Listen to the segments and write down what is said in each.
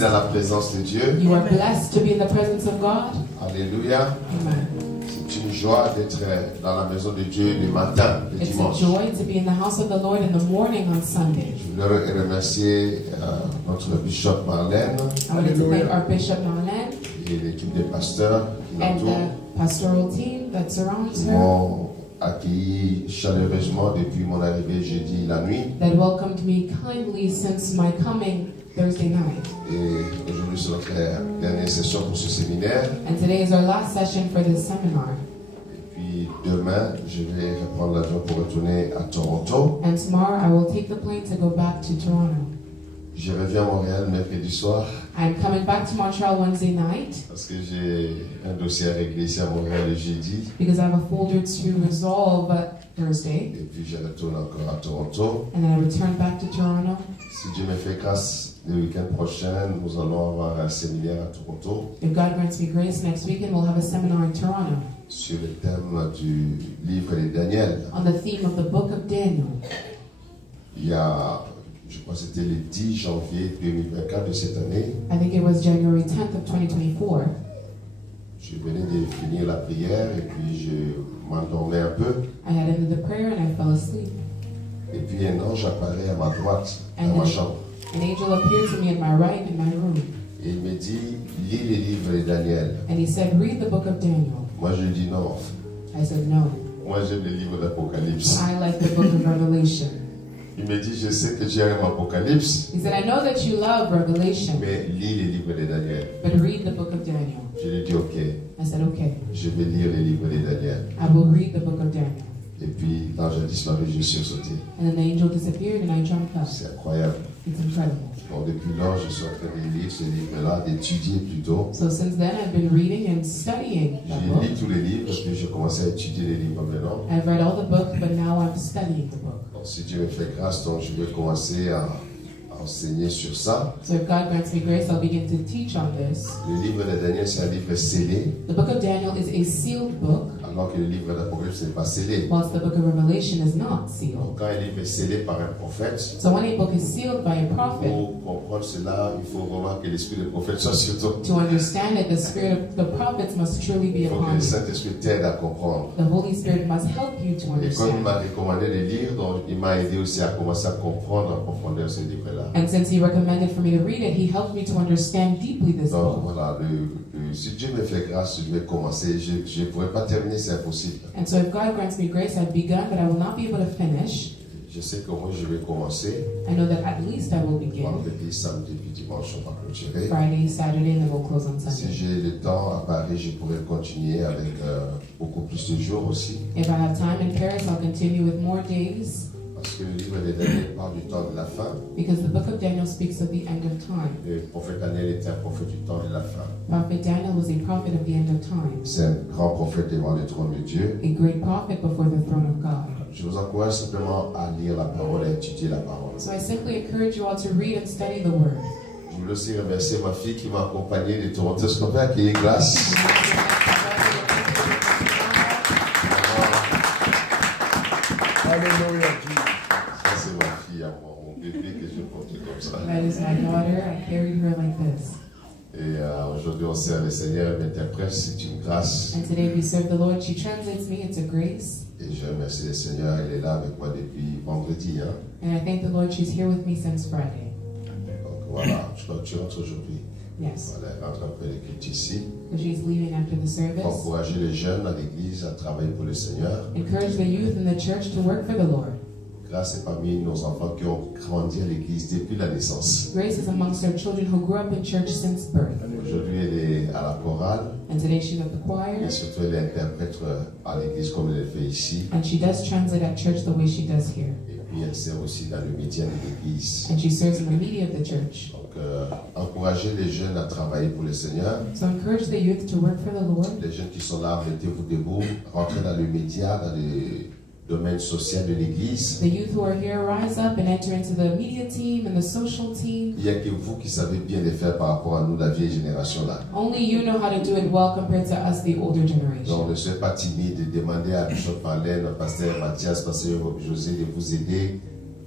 Bienvenue dans la présence de Dieu. You are blessed to be in the presence of God. Alléluia. Amen. C'est une joie d'être dans la maison de Dieu le matin, le It's a dimanche. joy to be in the house of the Lord in the morning on Sunday. Je voudrais remercier notre bishop Marlène I wanted to thank our Bishop Marlene et l'équipe des pasteurs qui and l'entourent, the pastoral team that surrounds qui her, m'ont accueilli chaleureusement depuis mon arrivée jeudi la nuit. that welcomed me kindly since my coming Thursday night. Et aujourd'hui, c'est notre dernière session pour ce séminaire. And today is our last session for this seminar. Et puis demain, je vais reprendre l'avion pour retourner à Toronto. And tomorrow I will take the plane to go back to Toronto. Je reviens à Montréal mercredi soir I'm coming back to Montreal Wednesday night parce que j'ai un dossier à régler ici à Montréal le jeudi. because I have a folder to resolve Thursday. Et puis je retourne encore à Toronto. And then I return back to Toronto. Si Dieu me fait grâce, le week-end prochain, nous allons avoir un séminaire à Toronto If God grants me grace, next weekend we'll have a seminar in Toronto sur le thème du livre de Daniel. on the theme of the book of Daniel. Il y a, je crois que c'était le 10 janvier 2024 de cette année, I think it was January 10th of 2024. je venais de finir la prière et puis je m'endormais un peu. I had ended the prayer and I fell asleep. Et puis un ange apparaît à ma droite, And dans ma then chambre. an angel appeared to me in my right in my room. Et il me dit, lis le livre de Daniel. And he said, read the book of Daniel. Moi je lui dis non. I said, no. Moi j'aime le livre d'Apocalypse. I like the book of Revelation. Il me dit, je sais que tu aimes Apocalypse, He said, I know that you love Revelation, mais lis le livre de Daniel. but read the book of Daniel. Je lui dis, ok, I said, okay. je vais lire le livre de Daniel. I will read the book of Daniel. Et puis l'ange a disparu, je suis sauté. And then the angel disappeared and I jumped up. C'est incroyable. It's incredible. Donc depuis lors, je suis en train de lire ce livre-là, d'étudier plutôt. So since then, I've been reading and studying that J'ai book. lu tous les livres, puis j'ai commencé à étudier les livres maintenant. I've read all the book, but now I'm studying the book. Donc si Dieu me fait grâce, donc je vais commencer à enseigner sur ça. So if God grants me grace, I'll begin to teach on this. Le livre de Daniel, c'est un livre scellé, The book of Daniel is a sealed book, alors que le livre d'Apocalypse n'est pas scellé. whilst the book of Revelation is not sealed. Donc quand un livre est scellé par un prophète, So when a book is sealed by a prophet, pour comprendre cela, il faut vraiment que l'esprit du prophète soit sur toi. to understand it, the spirit of the prophets must truly be Il faut que upon le you. Saint-Esprit t'aide à comprendre. The Holy Spirit must help you to Et comme il understand. m'a recommandé de lire, donc il m'a aidé aussi à commencer à comprendre en profondeur ce livre-là. And since he recommended for me to read it, he helped me to understand deeply this Donc book. voilà, si Dieu me fait grâce, je vais commencer. Je ne pourrais pas terminer, c'est impossible. And so if God grants me grace, I've begun, but I will not be able to finish. Je sais que moi je vais commencer. I know that at least I will begin. Vendredi, samedi, puis dimanche, on va clôturer. Friday, Saturday, and then we'll close on Si Sunday. j'ai le temps à Paris, je pourrais continuer avec beaucoup plus de jours aussi. If I have time in Paris, I'll continue with more days, Parce que le livre de Daniel parle du temps de la fin. because the book of Daniel speaks of the end of time. Le prophète Daniel était un prophète du temps de la fin. Prophet Daniel was a prophet of the end of time, C'est un grand prophète devant le trône de Dieu. a great prophet before the throne of God. Je vous encourage simplement à lire la parole, à étudier la parole. So I simply encourage you all to read and study the Word. Je voulais aussi remercier ma fille qui m'a accompagné de Toronto. Est-ce qu'on peut accueillir Glace? Alléluia. Ça, c'est ma fille à moi, mon bébé que je porte comme ça. That is my daughter. I carried her like this. Et aujourd'hui, on sert le Seigneur, elle m'interprète, c'est une grâce. And today we serve the Lord. She translates me. It's a grace. Et je remercie le Seigneur, elle est là avec moi depuis vendredi. Hein? And I thank the Lord. She's here with me since Friday. Donc voilà, je crois que tu rentres aujourd'hui. Yes. Voilà, elle rentre après les cultes ici. So she's leaving after the service. Encourager les jeunes à l'église à travailler pour le Seigneur. Encourage the youth in the church to work for the Lord. Grâce est parmi nos enfants qui ont grandi à l'église depuis la naissance. Grace is amongst our children who grew up in church since birth. Aujourd'hui, elle est à la chorale. And today she's at the choir. Et surtout, elle interprète à l'église comme elle le fait ici. And she does translate at church the way she does here. Et puis, elle sert aussi dans le média de l'église. And she serves in the media of the church. Donc, encourager les jeunes à travailler pour le Seigneur. So encourage the youth to work for the Lord. Les jeunes qui sont là, mettez-vous debout. Rentrez dans le média, dans le domaine social de l'église. The youth who are here rise up and enter into the media team and the social team. Il n'y a que vous qui savez bien le faire par rapport à nous, la vieille génération là. Only you know how to do it well compared to us, the older Donc, generation. ne soyez pas timide. Demandez à Bishop Marlène, Pasteur Mathias, Pasteur José de vous aider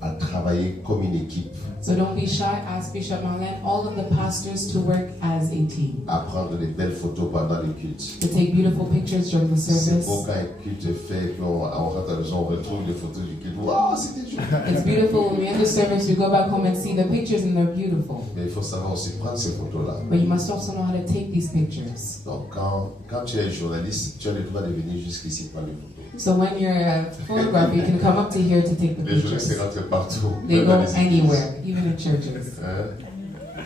à travailler comme une équipe, So don't be shy. Ask Bishop Marlene, all of the pastors to work as a team, à prendre de belles photos pendant le culte. to take beautiful pictures during the C'est service. beau quand un culte est fait, puis on rentre à la maison, on retrouve des photos du culte. Waouh, c'était joli! It's beautiful when we end the service, we go back home and see the pictures and they're beautiful. Mais il faut savoir aussi prendre ces photos-là. But you must also know how to take these pictures. Donc, quand tu es journaliste, tu as le droit de venir jusqu'ici prendre des photos. So when you're a photographer, you can come up to here to take the Les journalistes pictures. rentrent partout. They même go dans les églises. anywhere, even in churches. Hein?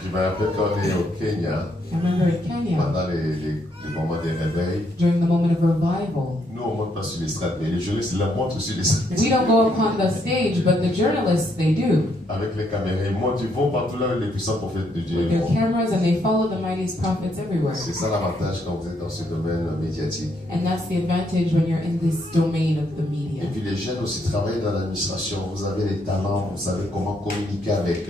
Je me rappelle quand on est au Kenya, I remember in Kenya, pendant les moments des réveils, during the moment of revival, nous on monte pas sur l'estrade, mais les journalistes la montrent sur l'estrade. we don't go upon the stage, but the journalists, they do. Avec les caméras, ils montent, ils vont partout là où les puissants prophètes de Dieu With their vont. cameras and they follow the mightiest prophets everywhere. C'est ça l'avantage quand vous êtes dans ce domaine médiatique. And that's the advantage when you're in this domain of the Et media. puis les jeunes aussi travaillent dans l'administration. Vous avez les talents, vous savez comment communiquer avec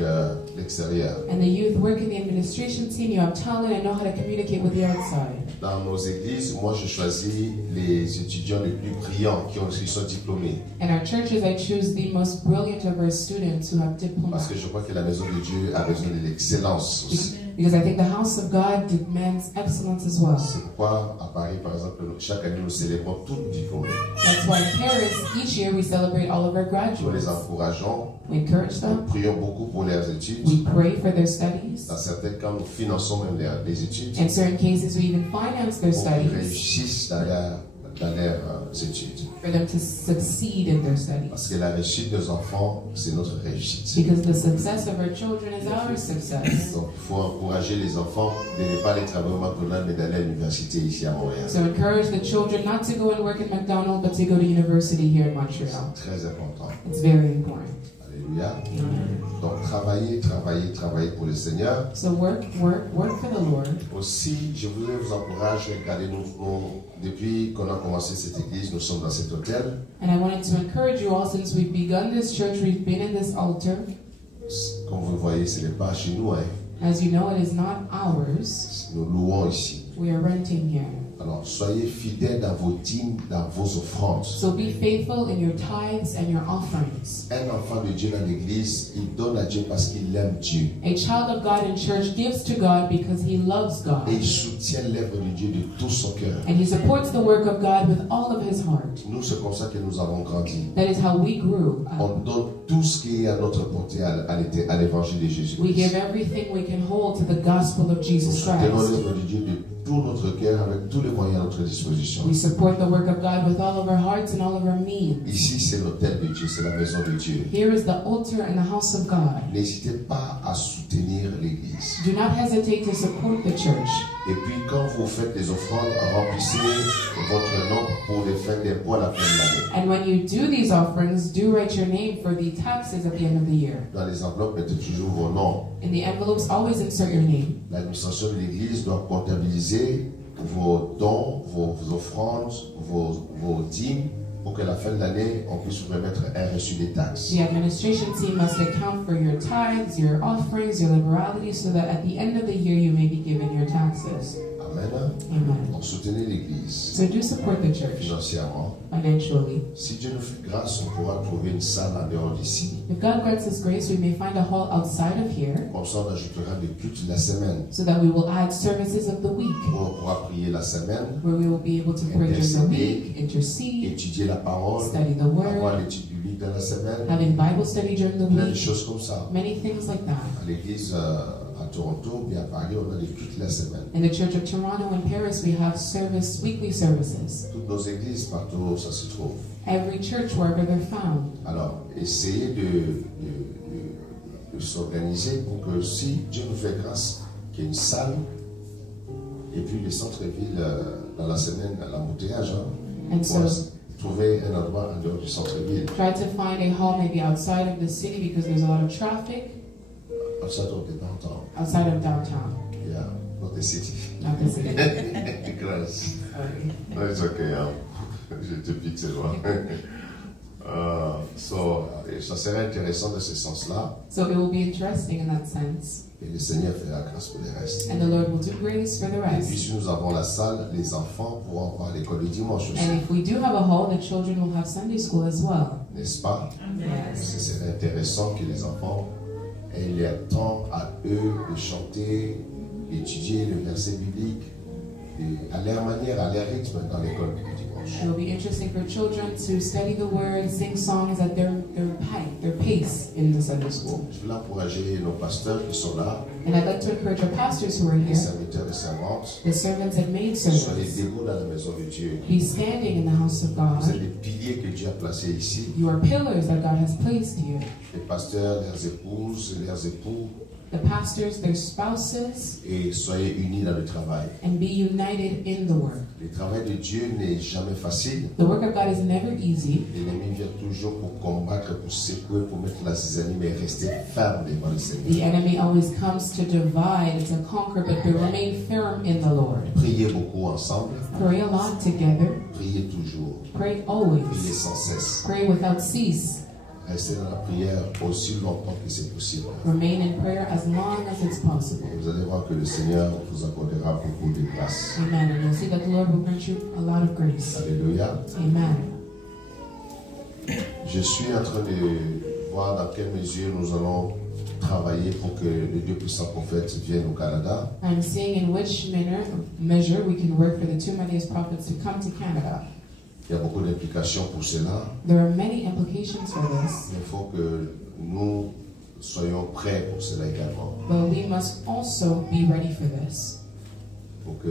l'extérieur. And the youth work in the administration team, you have talent and know how to communicate with the outside. Dans nos églises, moi je choisis les étudiants les plus brillants qui sont diplômés. In our churches, I choose the most brilliant of our students who have diplomas. Parce que je crois que la maison de Dieu a besoin de l'excellence aussi. Because I think the house of God demands excellence as well. C'est pourquoi à Paris, par exemple, chaque année nous célébrons tous les diplômés. That's why in Paris, each year we celebrate all of our Nous les graduates. encourageons, We encourage nous them. prions beaucoup pour leurs études. We pray for their studies. Dans certains cas, nous finançons même les études In certain cases, we even finance their pour qu'ils studies réussissent dans leurs études. for them to succeed in their studies. Parce que la réussite de nos enfants, c'est notre réussite. Because the success of our children is our success. Donc, il faut encourager les enfants de ne pas aller travailler au McDonald's, mais d'aller à l'université ici à Montréal. So encourage the children not to go and work at McDonald's, but to go to university here in Montreal. C'est très important. It's very important. Alléluia. Donc, travailler pour le Seigneur. So work for the Lord. Aussi, je voudrais vous encourager, regardez, depuis qu'on a commencé cette église, nous sommes dans cet hôtel. And I wanted to encourage you all, since we've begun this church, we've been in this altar. Comme vous le voyez, ce n'est pas chez nous, hein. As you know, it is not ours. Nous louons ici. We are renting here. Alors, soyez fidèles dans vos dîmes, dans vos offrandes. So be faithful in your tithes and your offerings. Un enfant de Dieu dans l'église, il donne à Dieu parce qu'il aime Dieu. A child of God in church gives to God because he loves God. Et il soutient l'œuvre de Dieu de tout son cœur. And he supports the work of God with all of his heart. Nous, c'est comme ça que nous avons grandi. That is how we grew up. On donne tout ce qui est à notre portée à l'évangile de We Jésus-Christ. give everything we can hold to the gospel of Nous Jesus soutenons Christ. l'œuvre de Dieu de tout notre cœur, avec tous les moyens à notre disposition. We support the work of God with all of our hearts and all of our means. Ici, c'est l'hôtel de Dieu, c'est la maison de Dieu. Here is the altar and the house of God. N'hésitez pas à soutenir l'église. Do not hesitate to support the church. Et puis, quand vous faites les offrandes, remplissez votre nom pour les fins d'impôts à la fin de l'année. And when you do these offerings, do write your name for the taxes at the end of the year. Dans les enveloppes, mettez toujours vos noms. In the envelopes, always insert your name. L'administration de l'église doit comptabiliser vos dons, vos offrandes, vos dîmes, pour qu'à la fin de l'année, on puisse vous remettre un reçu des taxes. The administration team must account for your tithes, your offerings, your liberality, so that at the end of the year you may be given your taxes. Amen. Amen. Donc soutenez l'église So do support the church financièrement. financially. Si Dieu nous fait grâce, on pourra trouver une salle en dehors d'ici. If God grants us grace, we may find a hall outside of here, Comme ça, on ajoutera des cultes la semaine. so that we will add services of the week, On pourra prier la semaine, where we will be able to pray during the week, intercede, étudier la parole, study the avoir word, l'étude biblique dans la semaine, having Bible study during the plein de week, choses comme ça. many things like that. À l'église à Toronto, bien à Paris, on a des cultes la semaine. In the Church of Toronto and Paris, we have weekly services. Toutes nos églises, partout où ça se trouve. Every church, wherever they're found. Alors, essayez de s'organiser pour que si Dieu nous fait grâce, qu'il y ait une salle, et puis les centres-villes, dans la semaine, à l'embouteillage, And on so, va trouver un endroit en dehors du centre-ville. try to find a hall maybe outside of the city because there's a lot of traffic. Outside of the downtown. Outside of downtown, Yeah, not the city. not the city. Grace. Sorry. No, it's okay. Je te pique, c'est loin. Ça serait intéressant de ce sens-là. So it will be interesting in that sense. Et le Seigneur fera grâce pour le reste. And the Lord will do grace for the Et puis rest. si nous avons la salle, les enfants pourront avoir l'école le dimanche aussi. And if we do have a hall, the children will have Sunday school as well. n'est-ce pas? Yes. C'est intéressant que les enfants aient le temps à eux de chanter, d'étudier le verset biblique, à leur manière, à leur rythme dans l'école du dimanche. It will be interesting for children to study the word, sing songs at their pace in the Sunday school. Je veux encourager nos pasteurs qui sont là, And I'd like to encourage our pastors who are les here, serviteurs et servantes, the servants and maid soyez servants, debout dans la maison de Dieu. be standing in the house of Vous êtes God. des piliers que Dieu a placés ici. You are pillars that God has placed here. Les pasteurs, leurs épouses, leurs époux, The pastors, their spouses, et soyez unis dans le travail. and be united in the work. Le travail de Dieu n'est jamais facile. The work of God is never easy. L'ennemi vient toujours pour combattre, pour secouer, pour mettre la zizanie, mais rester ferme devant le The Seigneur. enemy always comes to divide and to conquer, but to remain firm in the Lord. Priez beaucoup ensemble, Pray a lot together. priez toujours, Pray priez always. sans cesse. Pray without cease. Restez dans la prière aussi longtemps que c'est possible. Remain in prayer as long as it's possible. Et vous allez voir que le Seigneur vous accordera beaucoup de grâce. Amen. And you'll see that the Lord will grant you a lot of grace. Alléluia. Amen. Je suis en train de voir dans quelle mesure nous allons travailler pour que les deux puissants prophètes viennent au Canada. I'm seeing in which measure we can work for the two mightiest prophets to come to Canada. Il y a beaucoup d'implications pour cela. There are many implications for this, Il faut que nous soyons prêts pour cela également. but we must also be ready for this Pour que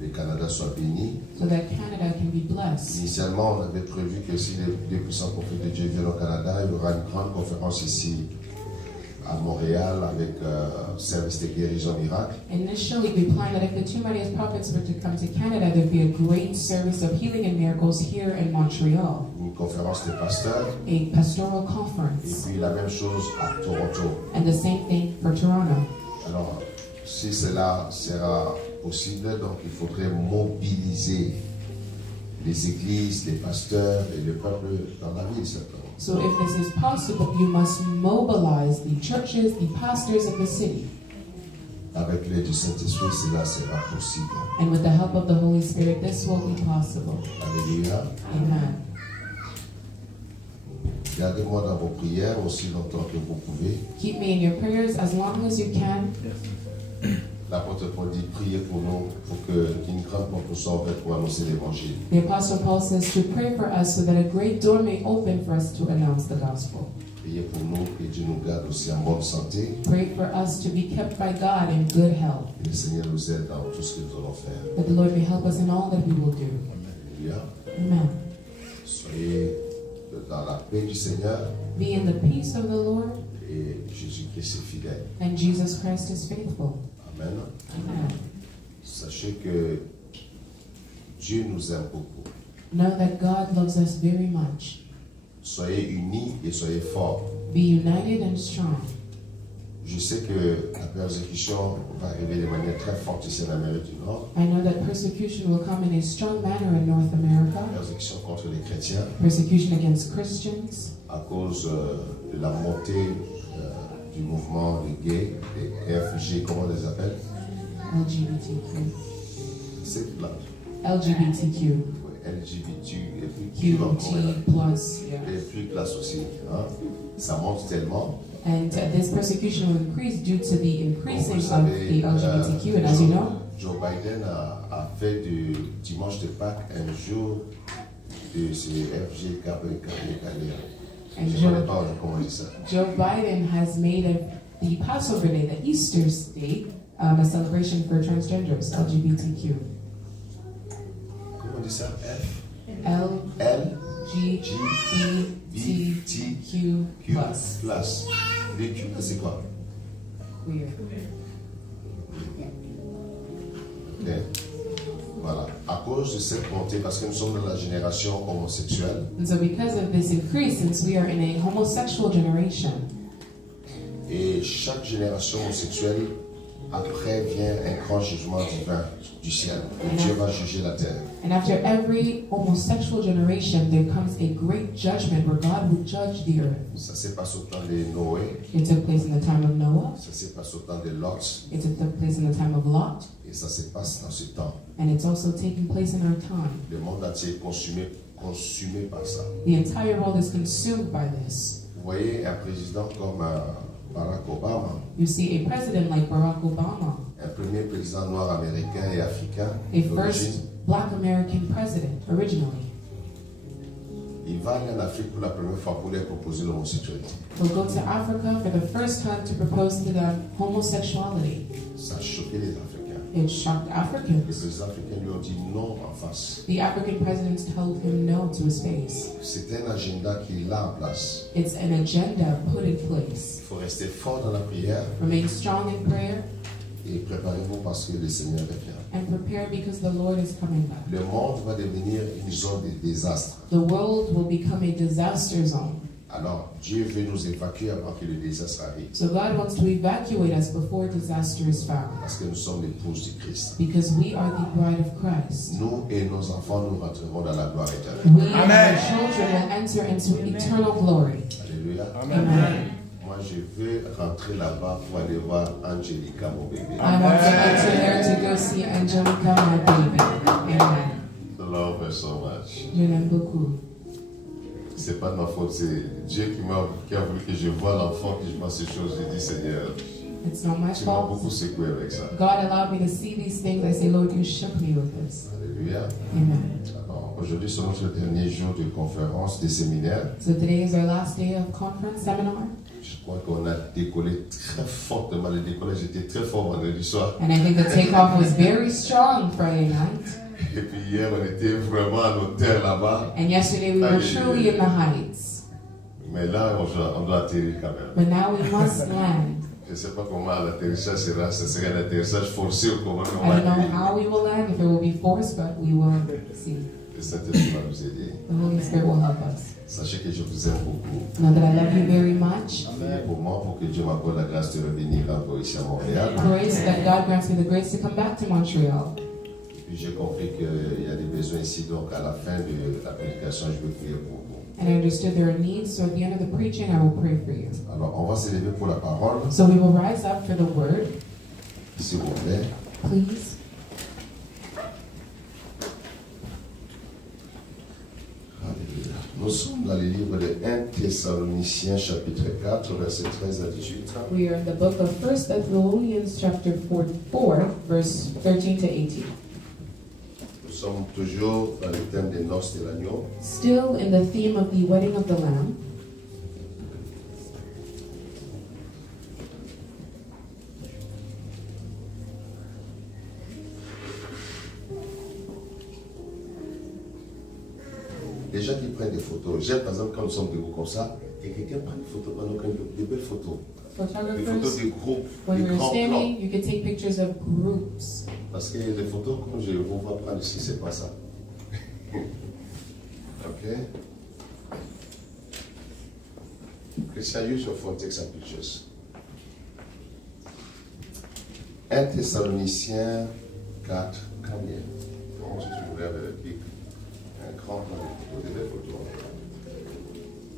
le Canada soit béni. so that Canada can be blessed. Initialement, on avait prévu que si les deux puissants prophètes de Dieu viennent au Canada, il y aura une grande conférence ici à Montréal avec service de guérison miracle. Initially, we planned that if the two mightiest prophets were to come to Canada, there'd be a great service of healing and miracles here in Montreal, Une conférence de pasteurs. a pastoral Et conference, puis la même chose à Toronto. and the same thing for Toronto. Alors, si cela sera possible, donc il faudrait mobiliser les églises, les pasteurs et le peuple dans la ville, simplement. So if this is possible, you must mobilize the churches, the pastors of the city. Avec l'aide du Saint-Esprit, cela sera possible. And with the help of the Holy Spirit, this will be possible. Alléluia. Amen. Gardez-moi dans vos prières aussi longtemps que vous pouvez. Keep me in your prayers as long as you can. L'apôtre Paul dit, priez pour nous, pour qu'une grande porte soit ouverte pour annoncer l'évangile. The Apostle Paul says to pray for us so that a great door may open for us to announce the gospel. Priez pour nous, que Dieu nous garde aussi en bonne santé. Pray for us to be kept by God in good health, Et le Seigneur nous aide dans tout ce que nous allons faire. that the Lord may help us in all that we will do. Alléluia. Amen. Soyez dans la paix du Seigneur Be in the peace of the Lord, et Jésus-Christ est fidèle. and Jesus Christ is faithful. Amen. Amen. Sachez que Dieu nous aime beaucoup. Know that God loves us very much. Soyez unis et soyez forts. Be united and strong. Je sais que la persécution va arriver de manière très forte ici en Amérique du Nord. I know that persecution will come in a strong manner in North America. Persécution contre les chrétiens Persecution against Christians à cause de la montée du mouvement des gays, des réfugiés, comment on les appelle? LGBTQ. C'est là. LGBTQ. Ouais, LGBT et puis Q encore, QT+, yeah. et plus classe aussi. Hein? Ça monte tellement. And this persecution will increase due to the increasing Vous of savez, the LGBTQ. And as you know, Joe Biden a fait du dimanche de Pâques un jour de ces FGKP. And Je ne connais pas comment on dit ça. Joe Biden has made the Passover Day, the Easter Day, a celebration for transgenders, LGBTQ. Comment on dit ça? F? LGBTQ+. Plus. Le Q, c'est quoi? Queer. Ok. Voilà. À cause de cette montée, parce que nous sommes dans la génération homosexuelle, And so because of this increase, since we are in a homosexual generation, et chaque génération homosexuelle, après vient un grand jugement divin du ciel. Et Dieu va juger la terre. and after every homosexual generation, there comes a great judgment where God will judge the earth. Ça se passe au temps de Noé, It took place in the time of Noah. ça se passe au temps de Lot, It took place in the time of Lot. et ça se passe dans ce temps. And it's also taking place in our time. Le monde entier est consumé consumé par ça. The entire world is consumed by this. Vous voyez un président comme Barack Obama, You see a president like Barack Obama, un premier président noir américain et africain a d'origine. first black American president originally. Il va aller en Afrique pour la première fois pour leur proposer l'homosexualité. He'll go to Africa for the first time to propose to them homosexuality. Ça a choqué les Africains. It shocked Les Africans. présidents africains lui ont dit non en face. The African presidents told him no to his face. C'est un agenda qu'il a en place. It's an agenda put in place. Il faut rester fort dans la prière Remain strong in prayer et préparez-vous parce que le Seigneur revient. and prepare because the Lord is coming back. Le monde va devenir une zone de désastre. The world will become a disaster zone. Alors, Dieu veut nous évacuer avant que le désastre arrive. So God wants to evacuate us before disaster is found. Parce que nous sommes l'épouse du Christ. Because we are the bride of Christ. Nous et nos enfants, nous rentrerons dans la gloire éternelle. We and our children will enter into eternal glory. Alléluia. Amen. Moi, je veux rentrer là-bas pour aller voir Angelica, mon bébé. I want to enter there to go see Angelica, my baby. Amen. I love her so much. Je l'aime beaucoup. C'est pas de ma faute, c'est Dieu qui a voulu que je voie l'enfant, que je vois ces choses. J'ai dit, Seigneur, It's not my tu m'as fault. beaucoup secoué avec ça. God allowed me to see these things. I say, Lord, you shook me with this. Alléluia. Amen. Alors, aujourd'hui, c'est notre dernier jour de conférence, de séminaire. So today is our last day of conference seminar. Je crois qu'on a décollé très fortement. Le décollage était très fort vendredi soir. And I think the takeoff was very strong Friday night. Et puis hier, on était vraiment à l'hôtel là-bas. And yesterday we were truly in the heights. Mais là, on doit atterrir quand même. But now we must land. Je ne sais pas comment l'atterrissage sera. Ce serait un atterrissage forcé ou comment on I va don't know atterrir. how we will land, if it will be forced, but we will see. Le Saint-Esprit va nous aider. The Holy Spirit will help us. Sachez que je vous aime beaucoup. Know that I love you very much. Priez pour moi pour que Dieu m'accorde la grâce de revenir encore ici à Montréal. Grace, that God grants me the grace to come back to Montreal. Puis j'ai compris qu'il y a des besoins ici, donc à la fin de la prédication, je vais prier pour vous. And I understood there are needs, so at the end of the preaching, I will pray for you. Alors, on va se lever pour la parole, So we will rise up for the word, s'il vous plaît. please. Alléluia. Nous sommes dans le livre de 1 Thessaloniciens, chapitre 4, versets 13 à 18. We are in the book of 1 Thessalonians chapter 4, verse 13 to 18. Nous sommes toujours dans le thème des noces de l'agneau. Still in the theme of the wedding of the Lamb. Les gens qui prennent des photos, j'aime par exemple quand nous sommes debout comme ça, et quelqu'un prend des photos, quand nous prenons des belles photos. Des photos Photographers, de groupes, when des we're grands plans. standing, you can take pictures of groups. Parce que les photos, comme je vous vois prendre ici, c'est pas ça. Ok? Christian, use your phone, take some pictures. 1 Thessaloniciens 4, combien? Comment si tu voulais avec le pic? Un grand plan de photos, des belles photos.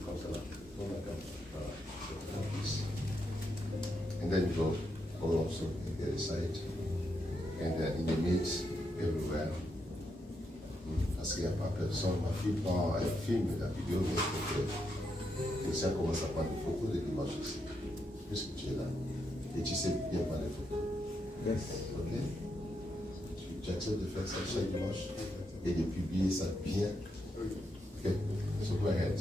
Comme ça là. Dans la carte. Voilà. C'est 10. And then you go also on the other side. And then in the midst, everywhere. Parce qu'il n'y a pas personne. Ma fille prend un film, la vidéo, mais Christian commence à prendre des photos de l'image aussi. Puisque tu es là. Et tu sais bien prendre des photos. Yes. Ok? Tu acceptes de faire ça chaque dimanche et de publier ça bien. Ok? So go ahead.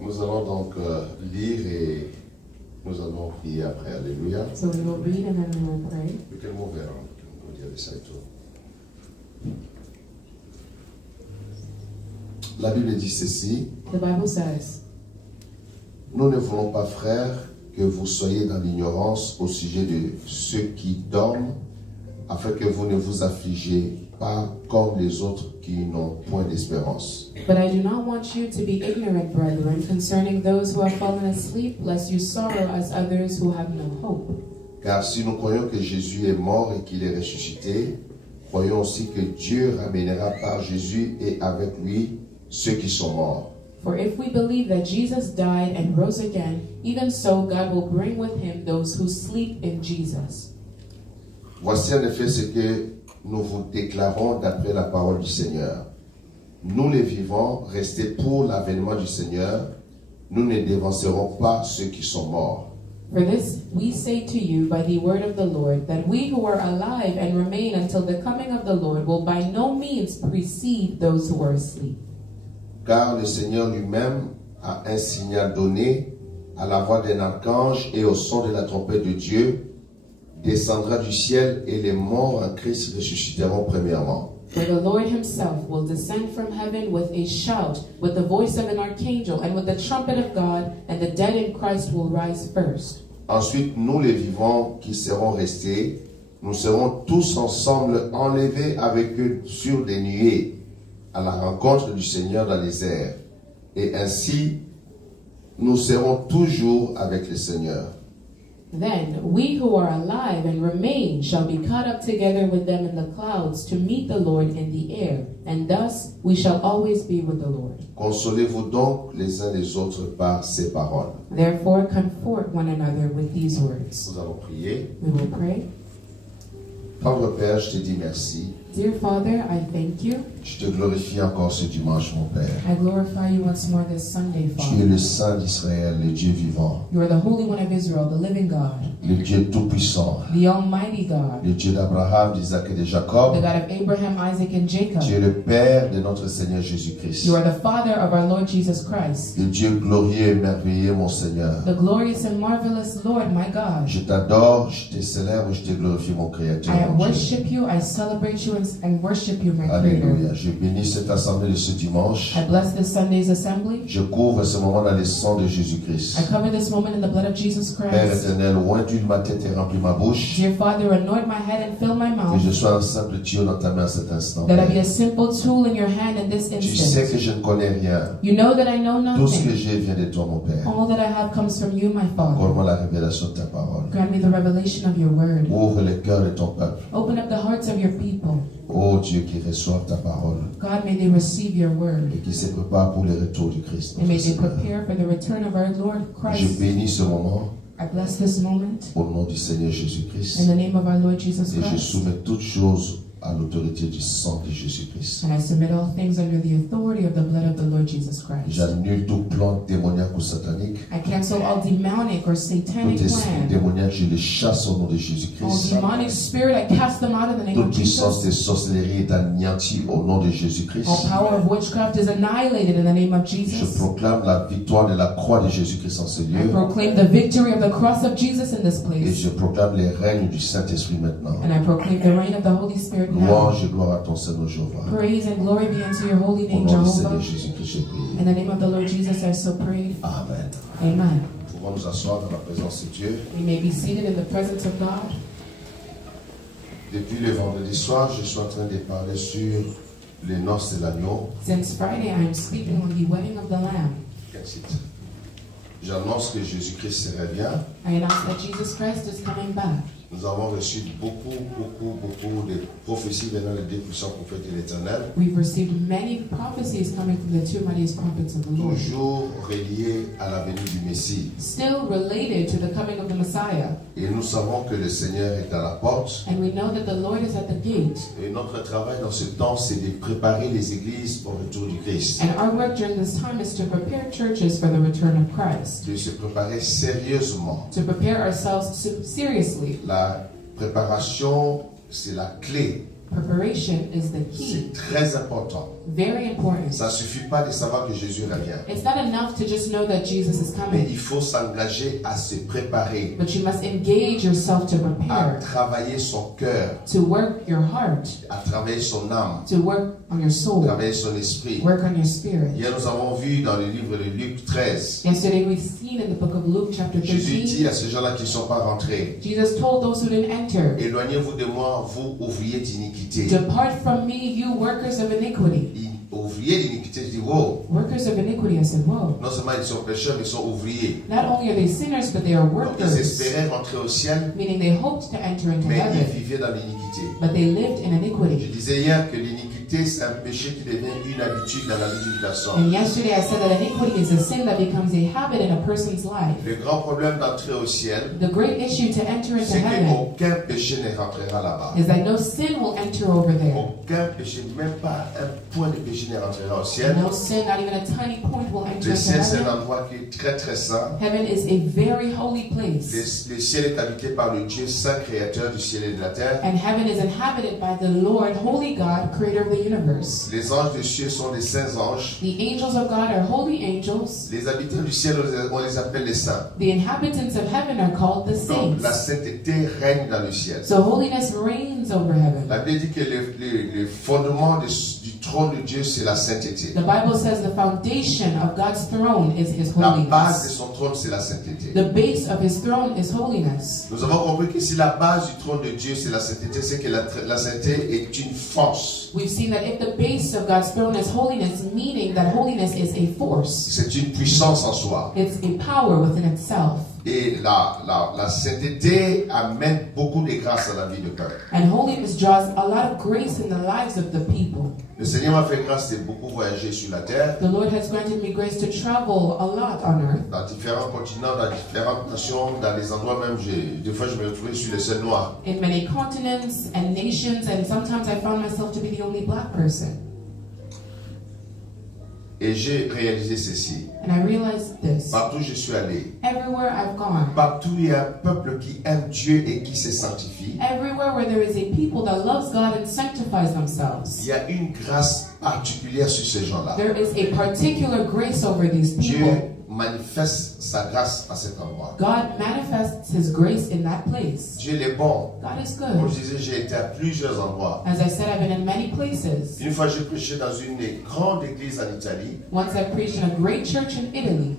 Nous allons donc lire et nous allons prier après. Alléluia. So we will read and then we will pray. We can move around. Go the other side too. La Bible dit ceci. The Bible says, Nous ne voulons pas, frères, que vous soyez dans l'ignorance au sujet de ceux qui dorment, afin que vous ne vous affligez pas comme les autres qui n'ont point d'espérance. But I do not want you to be ignorant, brethren, concerning those who have fallen asleep, lest you sorrow as others who have no hope. Car si nous croyons que Jésus est mort et qu'il est ressuscité, croyons aussi que Dieu ramènera par Jésus et avec lui ceux qui sont morts. For if we believe that Jesus died and rose again, even so God will bring with him those who sleep in Jesus. Voici en effet ce que nous vous déclarons d'après la parole du Seigneur. Nous les vivants, restés pour l'avènement du Seigneur, nous ne dévancerons pas ceux qui sont morts. For this we say to you by the word of the Lord, that we who are alive and remain until the coming of the Lord will by no means precede those who are asleep. Car le Seigneur lui-même a un signal donné à la voix d'un archange et au son de la trompette de Dieu, descendra du ciel et les morts en Christ ressusciteront premièrement. For the Lord himself will descend from heaven with a shout, with the voice of an archangel, and with the trumpet of God, and the dead in Christ will rise first. Ensuite, nous les vivants qui serons restés, nous serons tous ensemble enlevés avec eux sur des nuées, à la rencontre du Seigneur dans les airs. Et ainsi, nous serons toujours avec le Seigneur. Then we who are alive and remain shall be caught up together with them in the clouds to meet the Lord in the air, and thus we shall always be with the Lord. Consolez-vous donc les uns les autres par ces paroles. Therefore comfort one another with these words. Nous allons prier. We will pray. Tendre Père, je te dis merci. Dear Father, I thank you. Je te glorifie encore ce dimanche, mon Père. I glorify you once more this Sunday, Tu es Father. le Saint d'Israël, le Dieu vivant, You are the Holy One of Israel, the living God, le Dieu tout-puissant, the Almighty God, le Dieu d'Abraham, d'Isaac et de the Jacob. God of Abraham, Isaac, and Jacob. Tu es le Père de notre Seigneur Jésus-Christ. You are the Father of our Lord Jesus Christ, Le Dieu glorieux et merveilleux, mon Seigneur. the glorious and marvelous Lord, my God. Je t'adore, je te célèbre, je te glorifie, mon Créateur. I mon Dieu. worship you, I celebrate you, and worship you, my Creator. Alléluia. Je bénis cette assemblée de ce dimanche. I bless this Sunday's assembly. Je couvre ce moment dans le sang de I Jésus-Christ. cover this moment in the blood of Jesus Père Christ. éternel, oins-tu ma tête et remplis ma bouche. Dear Father, anoint my head and fill my Que mouth, je sois un simple tuyau dans ta main à cet instant. that I be Père. a simple tool in your hand in this Tu sais instant. que je ne connais rien. You know that I know Tout ce que nothing. j'ai vient de toi, mon Père. All that I have comes from you, my Father. Accorde-moi la révélation de ta parole. Grant me the revelation of your word. Ouvre le cœur de ton peuple. Open up the hearts of your people. Ô Dieu, qui reçoive ta parole God, may they receive your word. et qui se prépare pour le retour du Christ. And may notre they Seigneur. prepare for the return of our Lord Je Christ. bénis ce moment I bless this moment au nom du Seigneur in Jésus-Christ the name of our Lord Jesus et je Christ. soumets toutes choses à l'autorité du sang de Jésus-Christ. And I submit all things under the authority of the blood of the Lord Jesus Christ. J'annule tout plan démoniaque ou satanique. I cancel all demonic or satanic Tout esprit plan. démoniaque, je le chasse au nom de All Jésus-Christ. demonic spirit, I cast them out in the name Toute of puissance de Jesus. sorcellerie est anéantie au nom de Jésus-Christ. All power of witchcraft is annihilated in the name of Je Jesus. proclame la victoire de la croix de Jésus-Christ en ce I lieu. proclaim the victory of the cross of Jesus in this Et place. je proclame les règnes du Saint-Esprit maintenant. And I proclaim the reign of the Holy Spirit now. Louange et gloire à ton Seigneur Jéhovah. Praise and glory be unto your holy Au name, nom du Jehovah. Seigneur Jésus-Christ, j'ai prié. In the name of the Lord Jesus, I so prayed. Amen. Amen. Nous pouvons nous asseoir dans la présence de Dieu. We may be seated in the presence of God. Depuis le vendredi soir, je suis en train de parler sur les noces de l'agneau. Since Friday, I am speaking on the wedding of the Lamb. That's it. J'annonce que Jésus-Christ se revient. I announce that Jesus Christ is coming back. Nous avons reçu beaucoup de prophéties venant des deux puissants prophètes de l'Éternel, We've received many prophecies coming from the two mightiest prophets of the Lord, toujours reliées à la venue du Messie. still related to the coming of the Messiah. Et nous savons que le Seigneur est à la porte. And we know that the Lord is at the gate. Et notre travail dans ce temps, c'est de préparer les églises au retour du Christ. And our work during this time is to prepare churches for the return of Christ, De se préparer sérieusement. to prepare ourselves seriously. La préparation, c'est la clé. Preparation is the key. C'est très important. Very important. Ça ne suffit pas de savoir que Jésus revient. It's not enough to just know that Jesus is Mais coming, il faut s'engager à se préparer, but you must engage yourself to à prepare, travailler son cœur, to work your heart, à travailler son âme, to work on your soul, travailler son esprit. work on your spirit. Hier, nous avons vu dans le livre de Luc 13, Yesterday we've seen in the book of Luke chapter Jésus 13, dit à ces gens-là qui ne sont pas rentrés, Jesus told those who didn't enter, éloignez-vous de moi, vous ouvriers d'iniquité. "Depart from me, you workers of iniquity." Ouvriers d'iniquité, je dis, wow. Workers of iniquity, I said, whoa. Non seulement ils sont pécheurs, mais ils sont ouvriers. Not only are they sinners, but they are Donc ils workers, espéraient rentrer au ciel, meaning they hoped to enter into mais ils heaven, vivaient dans l'iniquité. but they lived in Je iniquity. disais hier que l'iniquité l'iniquité, c'est un péché qui devient une habitude dans la vie d'une personne. And yesterday I said that iniquity is a sin that becomes a habit in a person's life. Le grand problème d'entrer au ciel, The great issue to enter into c'est heaven qu'aucun péché ne rentrera là-bas. is that no sin will enter over there. Aucun péché, même pas un point de péché ne rentrera au ciel. No sin, not even a tiny point will enter Le into ciel, c'est un heaven. endroit qui est très très saint. Heaven is a very holy place. Le ciel est habité par le Dieu saint, créateur du ciel et de la terre. And heaven is inhabited by the Lord, holy God, creator of the universe. Les anges des cieux sont des saints anges. The angels of God are holy angels. Les habitants du ciel, on les appelle les saints. The inhabitants of heaven are called the Donc la saints. sainteté règne dans le ciel. So holiness reigns over heaven. La Bible dit que le fondement du trône de Dieu, c'est la sainteté. The Bible says the foundation of God's throne is His La base de holiness. son trône, c'est la sainteté. The base of His throne is holiness. Nous avons compris que si la base du trône de Dieu, c'est la sainteté, c'est que la sainteté est une force. We've seen that if the base of God's throne is holiness, meaning that holiness is a force. C'est une puissance en soi. It's a power within itself. Et la sainteté amène beaucoup de grâce à la vie de peuple. And holiness draws a lot of grace in the lives of the people. Le Seigneur m'a fait grâce de beaucoup voyager sur la terre, The Lord has granted me grace to travel a lot on earth. dans différents continents, dans différentes nations, dans les endroits même, des fois je me retrouvais sur le sol noir. In many continents and nations, and sometimes I found myself to be the only black person. Et j'ai réalisé ceci. And I realized this. Partout où je suis allé, Everywhere I've gone, partout il y a un peuple qui aime Dieu et qui se sanctifie, everywhere where there is a people that loves God and sanctifies il themselves, y a une grâce particulière sur ces gens-là. there is a particular grace over these Dieu people. manifeste sa grâce à cet endroit. God manifests His grace in that place. Dieu est bon. God is Comme good. je disais, j'ai été à plusieurs endroits. As I said, I've been in many places. Une fois, j'ai prêché dans une grande église en Italie. Once I preached in a great church in Italy,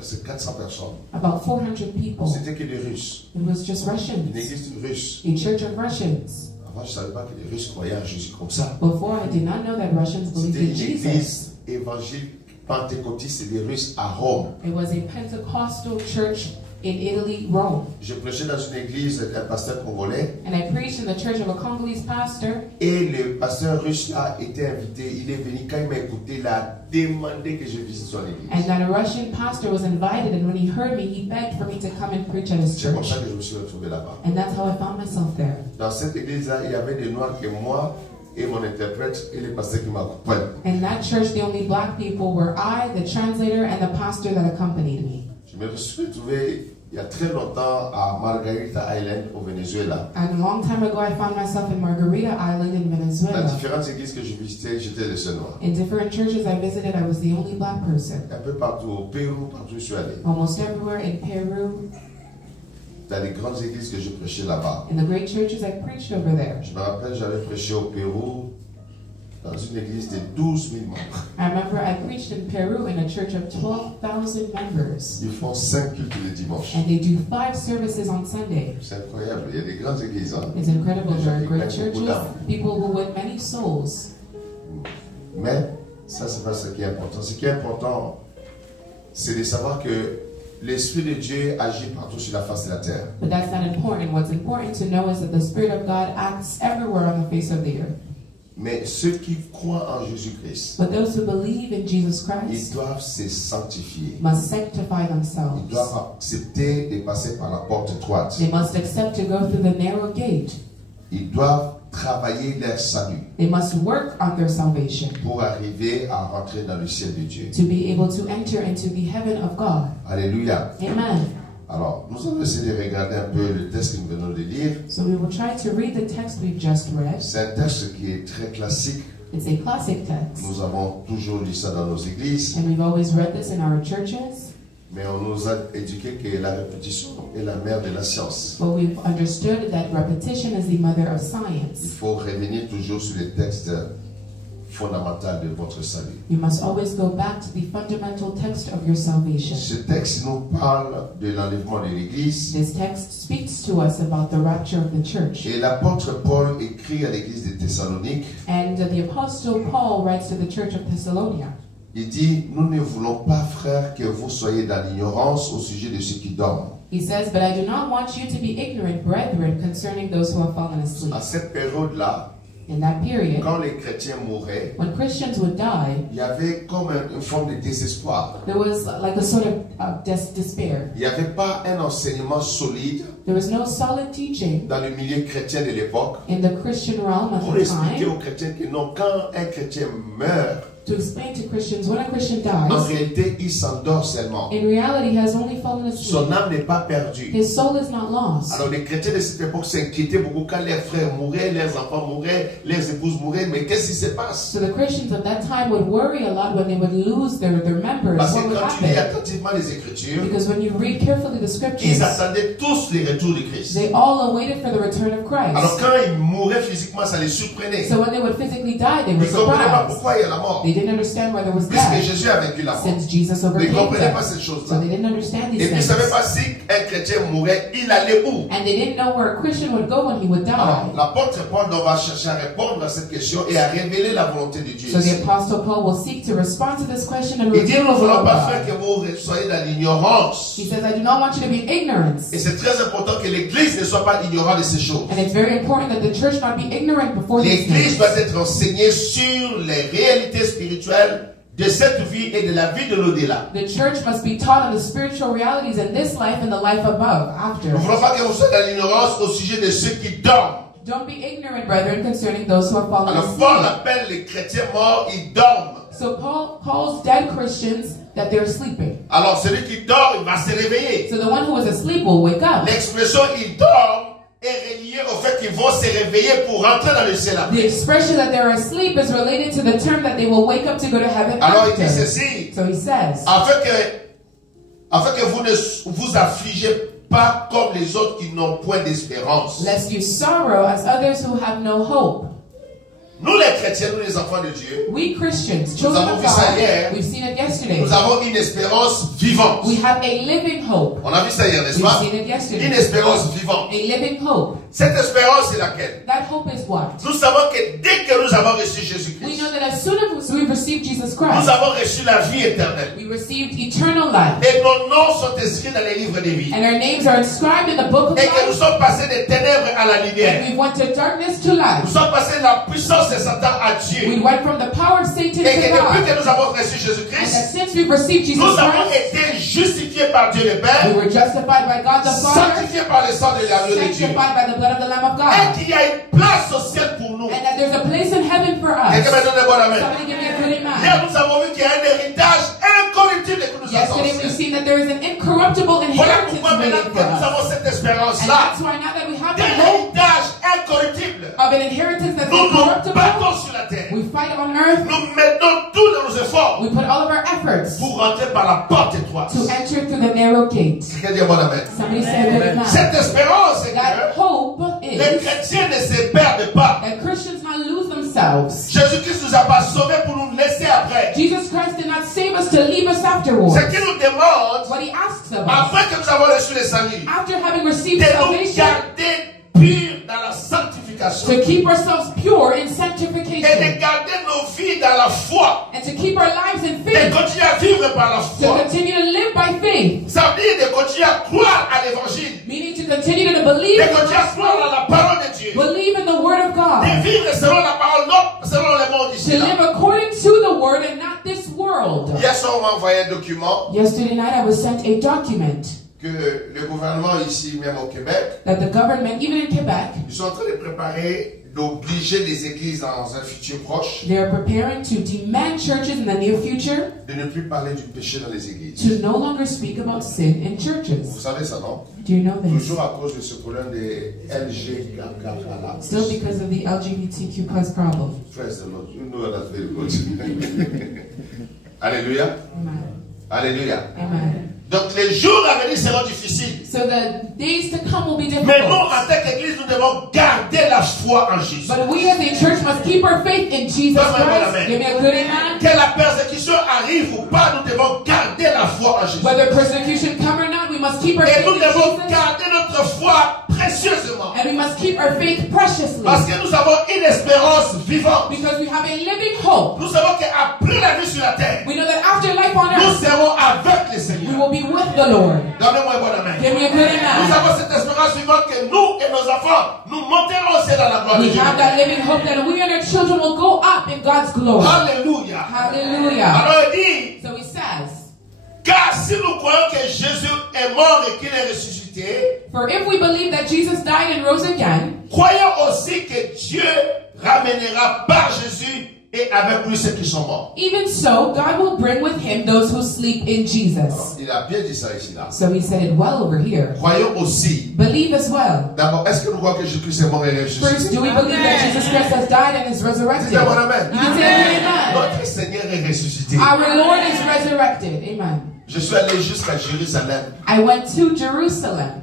C'est 400 personnes. about 400 people. C'était que des Russes. It was just Une Russians, église de Russes. a church of Russians. Avant, je ne savais pas que les Russes croyaient en Jésus comme ça. Before, I did not know that Russians believed C'était in une Jesus. église évangélique pentecôtiste des Russes à Rome. It was a Pentecostal church in Italy, Rome. Je prêchais dans une église d'un pasteur congolais. And I preached in the church of a Congolese pastor. Et le pasteur russe là était invité. Il est venu, quand il m'a écouté, il a demandé que je visite son église. And that a Russian pastor was invited, and when he heard me, he begged for me to come and preach at his C'est comme church. ça que je me suis retrouvé là-bas. And that's how I found myself there. Dans cette église-là, il y avait des noirs que moi et mon interprète et le pasteur qui m'accompagnent. In that church, the only black people were I, the translator, and the pastor that accompanied me. Je me suis retrouvé il y a très longtemps à Margarita Island au Venezuela. And a long time ago, I found myself in Margarita Island in Dans Venezuela. différentes églises que je visitais, j'étais le seul noir. In different churches I visited, I was the only black person. Un peu partout au Pérou, partout où je suis allé. Almost everywhere in Peru, Dans les grandes églises que je prêchais là-bas. in the great churches I preached over there. Je me rappelle, j'avais prêché au Pérou dans une église de 12 000 membres. I remember I preached in Peru in a church of 12,000 members. Ils font 5 cultes le dimanche. And they do 5 services on Sunday. C'est incroyable. Il y a des grandes églises. Hein? It's incredible. There are great Beaucoup churches, d'âmes. people who win many souls. Mais ça, c'est pas ce qui est important. Ce qui est important, c'est de savoir que l'Esprit de Dieu agit partout sur la face de la terre. But that's not important. What's important to know is that the Spirit of God acts everywhere on the face of the earth. Mais ceux qui croient en Jésus-Christ, But those who believe in Jesus ils Christ doivent se sanctifier. must sanctify Ils themselves. doivent accepter de passer par la porte étroite. They must accept to go through the narrow gate. Ils doivent travailler leur salut They must work on their salvation pour arriver à rentrer dans le ciel de Dieu. to be able to enter into the heaven of God. Alléluia. Amen. Alors, nous allons essayer de regarder un peu le texte que nous venons de lire. So we will try to read the text we've just read. C'est un texte qui est très classique. It's a classic text. Nous avons toujours lu ça dans nos églises. And we've always read this in our churches. Mais on nous a éduqué que la répétition est la mère de la science. But we've understood that repetition is the mother of Il science. faut revenir toujours sur les textes fondamentaux de votre salut. You must always go back to the fundamental text of your salvation. Ce texte nous parle de l'enlèvement de l'Église. This text speaks to us about the rapture of the church. Et l'apôtre Paul écrit à l'Église de Thessalonique. And the Apostle Paul writes to the church of Thessalonica. Il dit, nous ne voulons pas, frères, que vous soyez dans l'ignorance au sujet de ceux qui dorment. He says, "But I do not want you to be ignorant, brethren, concerning those who have fallen asleep." À cette période-là, In that period, quand les chrétiens mouraient, when Christians would die, il y avait comme une forme de désespoir. there was like a sort of despair. Il n'y avait pas un enseignement solide There was no solid teaching dans le milieu chrétien de l'époque in the Christian realm at pour the expliquer time aux chrétiens que non, quand un chrétien meurt, to explain to Christians when a Christian en dies, réalité, il s'endort seulement. in reality, he has only fallen Son asleep. âme n'est pas perdue. His soul is not lost. Alors les chrétiens de cette époque s'inquiétaient beaucoup quand leurs frères mouraient, leurs enfants mouraient, leurs épouses mouraient. Mais qu'est-ce qui se passe? So the Christians at that time would worry a lot when they would lose their members. Parce What que would quand tu lis happen? attentivement les Écritures, Because when you read carefully the ils scriptures, attendaient tous le retour de Christ. they all awaited for the return of Alors Christ. quand ils mouraient physiquement, ça les surprenait. So when they would physically die, they Ils were ne comprenaient pas surprised. pourquoi il y a la mort. They didn't understand why there was Puisque death, Jésus a vaincu la mort. since Jesus Ils ne overcame comprenaient pas death. cette So chose-là. they didn't understand Et these puis ils ne savaient things. pas si un chrétien mourait, il allait où? And they didn't know where a Christian would go when he would Alors, die. l'apôtre Paul va chercher à répondre à cette question et à révéler la volonté de Dieu. So the ici. Apostle Paul will seek to respond to this question and Il dit, reveal nous ne the will voulons of pas God. faire que vous soyez dans l'ignorance. He says, I do not want you to be in ignorance. Et c'est très important que l'Église ne soit pas ignorante de ces choses. And it's very important that the church not be ignorant before these L'Église things. doit être enseignée sur les réalités spirituelles de cette vie et de la vie de l'au-delà. The church must be taught on the spiritual realities in this life and the life above, after. Nous ne voulons pas que vous soyez dans l'ignorance au sujet de ceux qui dorment. Don't be ignorant, brethren, concerning those who have fallen Alors Paul asleep. appelle les chrétiens morts, ils dorment. So Paul calls dead Christians that they're sleeping. Alors celui qui dort, il va se réveiller. So the one who is asleep will wake up. L'expression ils dorment est reliée au fait qu'ils vont se réveiller pour rentrer dans le ciel The après. expression that they're asleep is related to the term that they will wake up to go to heaven Alors il dit after. ceci, So he says, afin que vous ne vous affligez pas comme les autres qui n'ont point d'espérance. lest you sorrow as others who have no hope. Nous les chrétiens, nous les enfants de Dieu, We Christians, children avons of vu ça God, hier. we've seen it yesterday. nous avons une espérance vivante. We have a living hope. On a vu ça hier, n'est-ce We've pas? seen it yesterday. Une espérance vivante. A living hope. Cette espérance est laquelle? That hope is what? Nous savons que dès que nous avons reçu We Jésus-Christ, know that as soon as we received Jesus nous Christ, avons reçu la vie éternelle. we received eternal life. Et nos noms sont inscrits dans les livres de vie. And our names are inscribed in the book of Et que nous life. sommes passés des ténèbres à la lumière. We went to darkness to Nous life. sommes passés de la puissance de Satan à We Dieu. went from the power of Satan Et que to depuis God. que nous avons reçu And Jésus-Christ, that since we've received Jesus nous avons Christ, été justifiés par Dieu le Père, we were justified by God the Father, sanctifiés par le sang de l'agneau de Dieu. sanctified by the blood of the Lamb of God. Et qu'il y a une place au ciel pour nous. And that there's a place in heaven for Quelqu'un m'a us. donné un bon amen. Somebody give me a good amen. Hier, nous avons vu qu'il y a un héritage incorruptible que nous avons. Yesterday we've seen that there is an incorruptible Voilà inheritance pourquoi maintenant waiting que for nous us. avons cette And espérance-là that's why now that we have the d'un hope héritage incorruptible, of an inheritance that's nous nous incorruptible, battons sur la terre. we fight on earth, Nous mettons tous nos efforts we put all of our efforts pour rentrer par la porte étroite. to enter through the narrow gate. Quelqu'un dit un bon amen. Somebody say a good amen. Cette espérance est That que hope les is chrétiens ne se perdent pas. that Christians not lose themselves. Jésus-Christ nous a pas sauvés pour nous laisser après. Jesus Christ did not save us to leave us afterwards. Ce qu'il nous demande, What he asks of us, après que nous avons reçu le salut, after having received de nous salvation, garder purs dans la sanctification to keep ourselves pure in et sanctification, de garder nos vies dans la foi, and to keep our lives in de faith, continuer à vivre par la to foi. continue to live by faith, Ça veut dire de continuer à croire à l'évangile, meaning to continue to believe de in the continuer à gospel, croire à la parole de Dieu, believe in the word of God, de vivre selon la parole, non selon le monde to ici. live according to the word and not this world. Hier soir, on m'a envoyé un document Yesterday night I was sent a document que le gouvernement ici, même au Québec, that the government, even in Quebec, ils sont en train de préparer, d'obliger les églises dans un futur proche they are preparing to demand churches in the near future de ne plus parler du péché dans les églises. to no longer speak about sin in Vous churches. savez ça, non? Do you know this? Toujours à cause de ce problème des LGBTQ+. Still because of the LGBTQ plus problem. Praise the Lord. You know that's very good. Alléluia. Amen. Alléluia. Amen. Donc les jours à venir seront difficiles. So the days to come will be Mais nous, difficult. en tant qu'église, nous devons garder la foi en Jésus. But we as a church must keep our faith in Jesus Christ. Give me a good amen. Que la persécution arrive ou pas, nous devons garder la foi en Jésus. Whether persecution come or not, we must keep our Et faith nous in devons Jesus. garder notre foi précieusement. And we must keep our faith preciously. Parce que nous avons une espérance vivante. Because we have a living hope. Nous savons qu'après la vie sur la terre, We know that after life on nous earth, serons avec les we Seigneurs. will be with the Lord. Donnez-moi un bon amen. Give me a good Nous amen. avons cette espérance vivante que nous et nos enfants, nous monterons au ciel à la gloire de We Dieu. have that living hope that we and our children will go up in God's glory. Alléluia. Hallelujah. Alors il dit, So he says, car si nous croyons que Jésus est mort et qu'il est ressuscité, for if we believe that Jesus died and rose again, croyons aussi que Dieu ramènera par Jésus et avec lui ceux qui sont morts. even so, God will bring with him those who sleep in Jesus. Il a bien dit ça ici là. So he said it well over here. Croyons aussi. Believe as well. D'abord, est-ce que nous croyons que Jésus-Christ est mort et ressuscité? First, do we believe that Jesus Christ has died and is resurrected? Dites-moi amen. You can say amen. Notre Seigneur est ressuscité. Our Lord is resurrected. Amen. Je suis allé jusqu'à Jérusalem. I went to Jerusalem.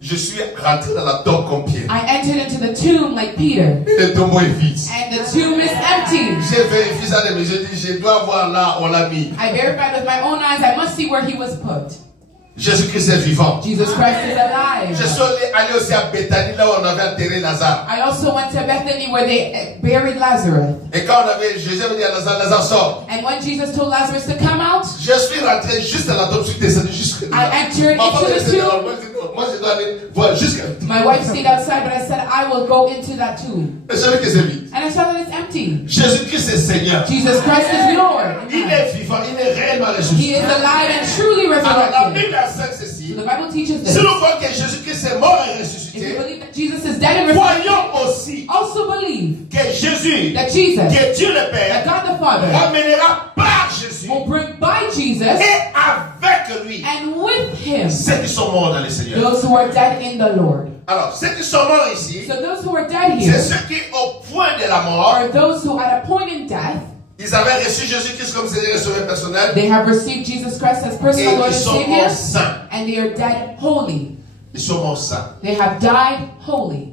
Je suis rentré dans la tombe comme Pierre. I entered into the tomb like Peter. Et le tombeau est vide. And the tomb is empty. J'ai vérifié ça de mes yeux. J'ai dit, je dois voir là, on l'a mis. I verified with my own eyes. I must see where he was put. Jésus-Christ est vivant. Jesus Christ is alive. Je suis allé aussi à Bethanie, là où on avait enterré Lazare. I also went to Bethany where they buried Lazarus. Et quand on avait, Jésus avait dit à Lazare, Lazare sort. And when Jesus told Lazarus to come out, Je suis rentré juste à la tombe, je suis descendu jusque là. I entered Ma femme into the était tomb. dehors. Moi, je dois aller voir jusqu'à. My wife stayed outside, but I said I will go into that tomb. Et je vu que c'est vide. And I saw that it's empty. Jésus-Christ est Seigneur. Jesus Christ is Lord. Il est vivant, il est réellement He ressuscité. is alive and truly Alors la resurrected. Bible enseigne ceci. So the Bible teaches Si this. nous croyons que Jésus-Christ est mort et If we ressuscité, believe that Jesus is dead and resurrected, croyons aussi also believe que Jésus, that Jesus, que Dieu le that Père, God the Father, ramènera par Jésus will bring by Jesus et avec lui and with him ceux qui sont morts dans le Seigneur. those who are dead in the Lord. Alors, ceux qui sont morts ici, So those who are dead c'est here ceux qui, au point de la mort, are those who at a point in death, ils avaient reçu Jésus-Christ comme Seigneur et Sauveur personnel they have received Jesus Christ as et personal Lord ils and sont Savior, morts saints. and they are dead holy. Ils sont morts saints. They have died holy.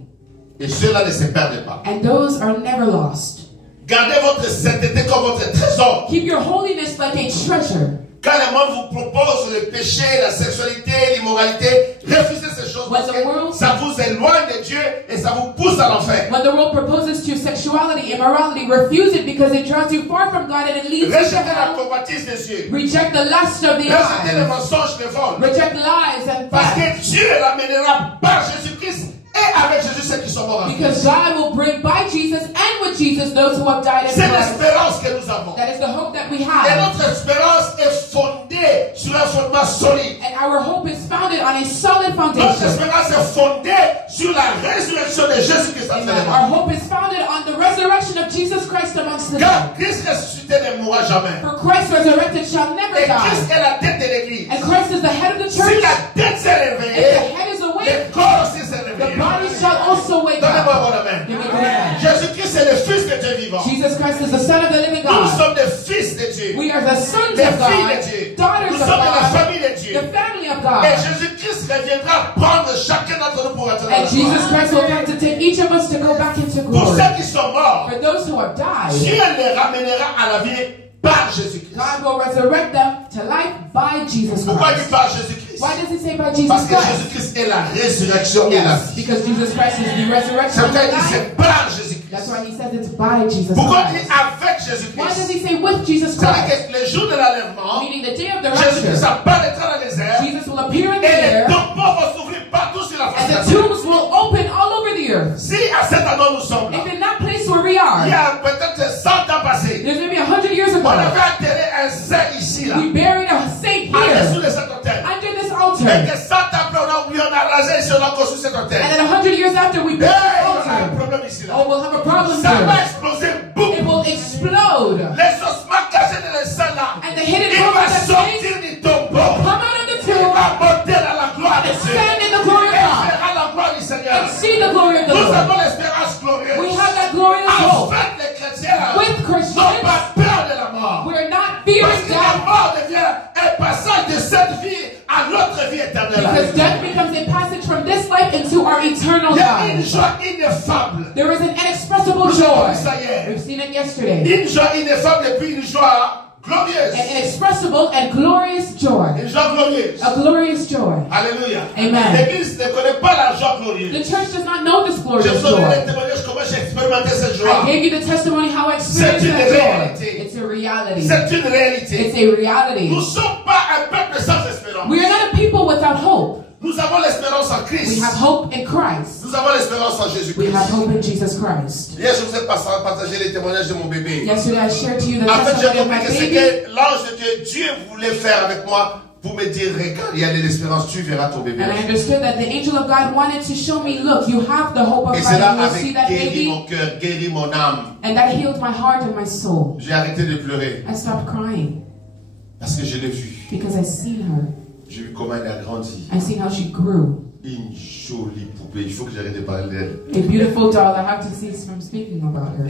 Et ceux-là ne se perdent pas. And those are never lost. Gardez votre sainteté comme votre trésor. Keep your holiness like a treasure. Quand le monde vous propose le péché, la sexualité, l'immoralité, refusez ces choses parce que ça vous éloigne de Dieu et ça vous pousse à l'enfer. When the world proposes to you sexuality, immorality, refuse it because it draws you far from God and it leads you to Rejetez la hell. convoitise des yeux. Reject the lust of the Rejetez les eyes. mensonges, les vols. Reject lies and Parce theft. que Dieu l'amènera par Jésus-Christ et avec Jésus ceux qui sont morts en Because Christ. God will bring by Jesus and with Jesus those who have died in C'est Christ. l'espérance que nous avons. That is the hope that we Et have. notre espérance est fondée sur un fondement solide. And our hope is founded on a solid Notre foundation. espérance est fondée sur la résurrection de Jésus-Christ. Amen. Our hope is founded on the resurrection of Jesus Christ amongst the Car dead. Christ ressuscité ne mourra jamais. For Christ resurrected shall never Et Christ die. est la tête de l'église. And Christ is the head of the Si church. la tête s'est If réveillée, the head is awake, le corps aussi s'est the réveillé. body shall also wake Donnez-moi up. votre main. Give me good amen. Jésus-Christ est le Fils de Dieu vivant. Jesus Christ is the Son of the living Nous God. sommes des fils de Dieu. We are the sons Des of filles de God, Dieu. daughters Nous of sommes de la God, famille de Dieu. the family of Et God. Jésus-Christ reviendra prendre chacun d'entre nous pour entrer dans And la Jesus gloire. Christ will come to take each of us to go back into Pour glory. ceux qui sont morts, For those who have died, Dieu les ramènera à la vie par Jésus-Christ. God will resurrect them to life by Jesus Pourquoi il dit Christ. par Jésus-Christ? Why does he say by Parce Jesus que Christ? Jésus-Christ est la résurrection et la Yes, vie. because Jesus Christ is the C'est resurrection and pourquoi il dit life. c'est par Jésus-Christ. That's why he says it's by Jesus Pourquoi il dit Christ. avec Why does Jésus-Christ? he say with Jesus C'est-à-dire Christ? que le jour de l'enlèvement, Meaning the day of the Jésus-Christ rapture, apparaîtra dans les airs Jesus will appear in the et les air tombeaux vont s'ouvrir partout sur la face and de la the terre. tombs will open all over the earth. Si à cet endroit nous sommes là, If in that place where we il y are, a peut-être 100 ans passés, there's maybe 100 years on ago, avait enterré un saint ici, là, we buried a saint en dessous here de cet hôtel. under this Et altar. que 100 ans après, on a oublié, on a rasé ici, on a construit cet hôtel. And then 100 years after we built Hey, the on a un altar, problème ici, là. oh, we'll have a problem Ça va here. exploser, boum. It will explode. Les ossements cachés dans le sang, là, And the hidden il va bones that sortir du tombeau. come out of the Il tomb va monter dans la gloire de and Dieu. stand in the glory of Et God verra la gloire du Seigneur. and see the glory of the Nous Lord. avons l'espérance glorieuse. We have that glorious En hope. fait, les chrétiens With n'ont Christians, pas peur de la mort. we're not Parce fearing que la death mort devient un passage de cette vie à l'autre vie éternelle. because death becomes a passage from this life into our eternal Il y a une life. joie ineffable. There is an inexpressible Nous avons joy. vu ça hier. We've seen it yesterday. Une joie ineffable et puis une joie glorieuse. An inexpressible and glorious joy. Une joie glorieuse. A glorious joy. Alléluia. Amen. L'église ne connaît pas la joie glorieuse. The church does not know this Lord Je is vous donne joy. le témoignage comment j'ai expérimenté cette joie. I gave you the testimony how I experienced C'est une that joy. réalité. It's a reality. C'est une réalité. It's a reality. Nous ne sommes pas un peuple sans espérance. We are not a people without hope. Nous avons l'espérance en We Christ. have hope in Christ. Nous avons l'espérance en We Jésus-Christ. have hope in Jesus Christ. Hier, je vous ai partagé les témoignages de mon bébé. Yesterday I shared to you the En fait, j'ai testimony of compris my que c'est baby. que l'ange de Dieu voulait faire avec moi pour me dire, regarde, il y a de l'espérance, tu verras ton bébé. And I understood that the angel of God wanted to show me, look, you have the hope of Et God. cela You will see avait that guéri baby. mon cœur, guéri mon âme. And that healed my heart and my soul. J'ai arrêté de pleurer I stopped crying parce que je l'ai vu. because I seen her. J'ai vu comment elle a grandi. I seen how she grew. Une jolie poupée. Il faut que j'arrête de parler d'elle. A beautiful doll. I have to cease from speaking about her.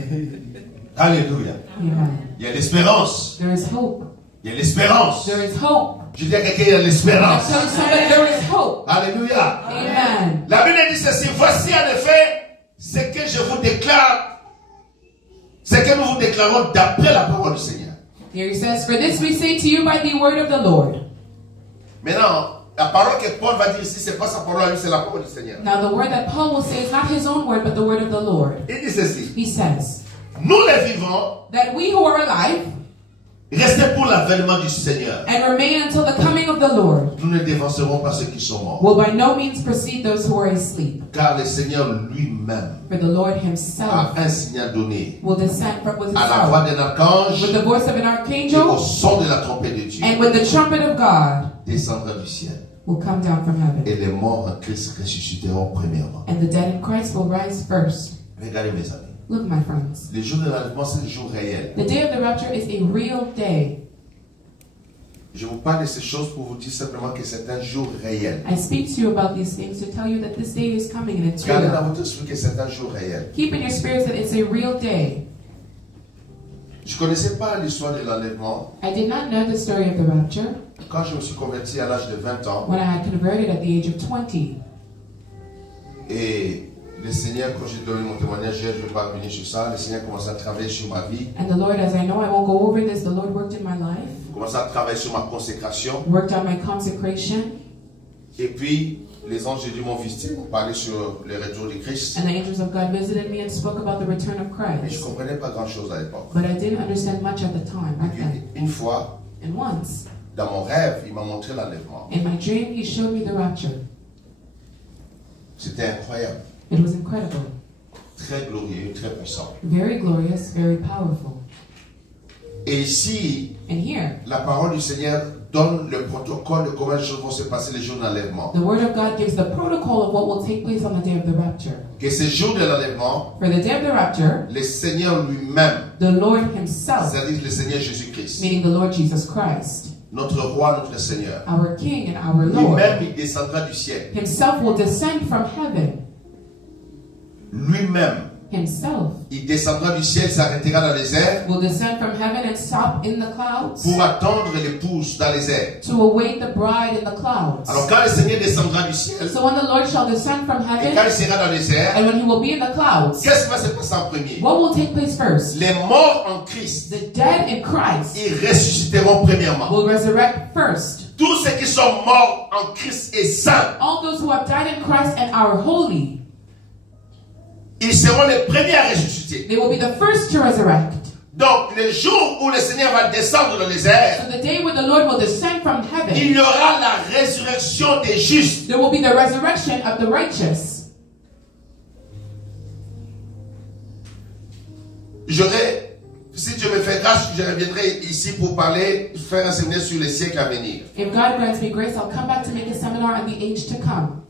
Alléluia. Amen. Il y a l'espérance. There is hope. Il y a l'espérance. There is hope. Je dis à quelqu'un, il y a I'm l'espérance. telling somebody there is hope. Alléluia. Amen. La Bible dit ceci. Voici en effet ce que je vous déclare. Ce que nous vous déclarons d'après la parole du Seigneur. Here he says, for this we say to you by the word of the Lord. Maintenant, la parole que Paul va dire ici, c'est pas sa parole à lui, c'est la parole du Seigneur. Now the word that Paul will say is not his own word, but the word of the Lord. Il dit ceci. He says, Nous les vivants, that we who are alive restez pour l'avènement du Seigneur. and remain until the coming of the Lord Nous ne dévancerons pas ceux qui sont morts. will by no means precede those who are asleep. Car le Seigneur lui-même For the Lord a himself un signal donné will descend from with his à la voix power, d'un archange with the voice of an et au archangel, son de la trompette de Dieu. and with the trumpet of God Descendra du ciel. will come down from heaven. Et les morts en Christ ressusciteront premièrement. And the dead in Christ will rise first. Regardez mes amis. Look, my friends. Le jour de l'enlèvement, c'est le jour réel. The day of the rapture is a real day. Je vous parle de ces choses pour vous dire simplement que c'est un jour réel. I speak to you about these things to tell you that this day is coming and it's Gardez dans real. votre esprit que c'est un jour réel. Keep in your spirits that it's a real day. Je ne connaissais pas l'histoire de l'enlèvement. I did not know the story of the rapture Quand je me suis converti à l'âge de 20 ans, when I had converted at the age of 20. et le Seigneur, quand j'ai donné mon témoignage, je ne vais pas venir sur ça, le Seigneur commençait à travailler sur ma vie, And the Lord, as I know I won't go over this, the Lord worked in my life, commençait à travailler sur ma consécration, worked on my consecration, et puis les anges de Dieu m'ont visité pour parler sur le retour de Christ. and the angels of God visited me and spoke about the return of Mais je ne Christ. comprenais pas grand-chose à l'époque. But I didn't understand much at the time, Et back then. puis, une fois, And once, dans mon rêve, il m'a montré l'enlèvement. in my dream, he showed me the rapture. C'était incroyable, It was incredible, très glorieux, très puissant. very glorious, very powerful. Et ici, And here, la parole du Seigneur donne le protocole de comment les choses vont se passer les jours de l'enlèvement. the Word of God gives the protocol of what will take place on the day of the rapture. Que ce jour de l'enlèvement, For the day of the rapture, le Seigneur lui-même, the Lord himself, c'est-à-dire le Seigneur Jésus-Christ, meaning the Lord Jesus Christ, notre roi, notre Seigneur, our King and our Lord, lui-même, il descendra du ciel. himself will descend from heaven. Lui-même, Himself il descendra du ciel, s'arrêtera dans les airs will descend from heaven and stop in the clouds pour attendre l'épouse dans les airs. to await the bride in the clouds. Alors quand le Seigneur descendra du ciel, So when the Lord shall descend from et quand heaven il sera dans les airs, and when he will be in the clouds, qu'est-ce qui va se passer en premier? what will take place first? Les morts en Christ, The dead in Christ ils ressusciteront premièrement. will resurrect first. Tous ceux qui sont morts en Christ et saints, All those who have died in Christ and are holy, ils seront les premiers à ressusciter. they will be the first to resurrect. Donc, le jour où le Seigneur va descendre dans les airs, So the day when the Lord will descend from il heaven, y aura la résurrection des justes. there will be the resurrection of the righteous. Si Dieu me fait grâce, je reviendrai ici pour parler, faire un séminaire sur les siècles à venir. If God grants me grace, I'll come back to make a seminar on the age to come,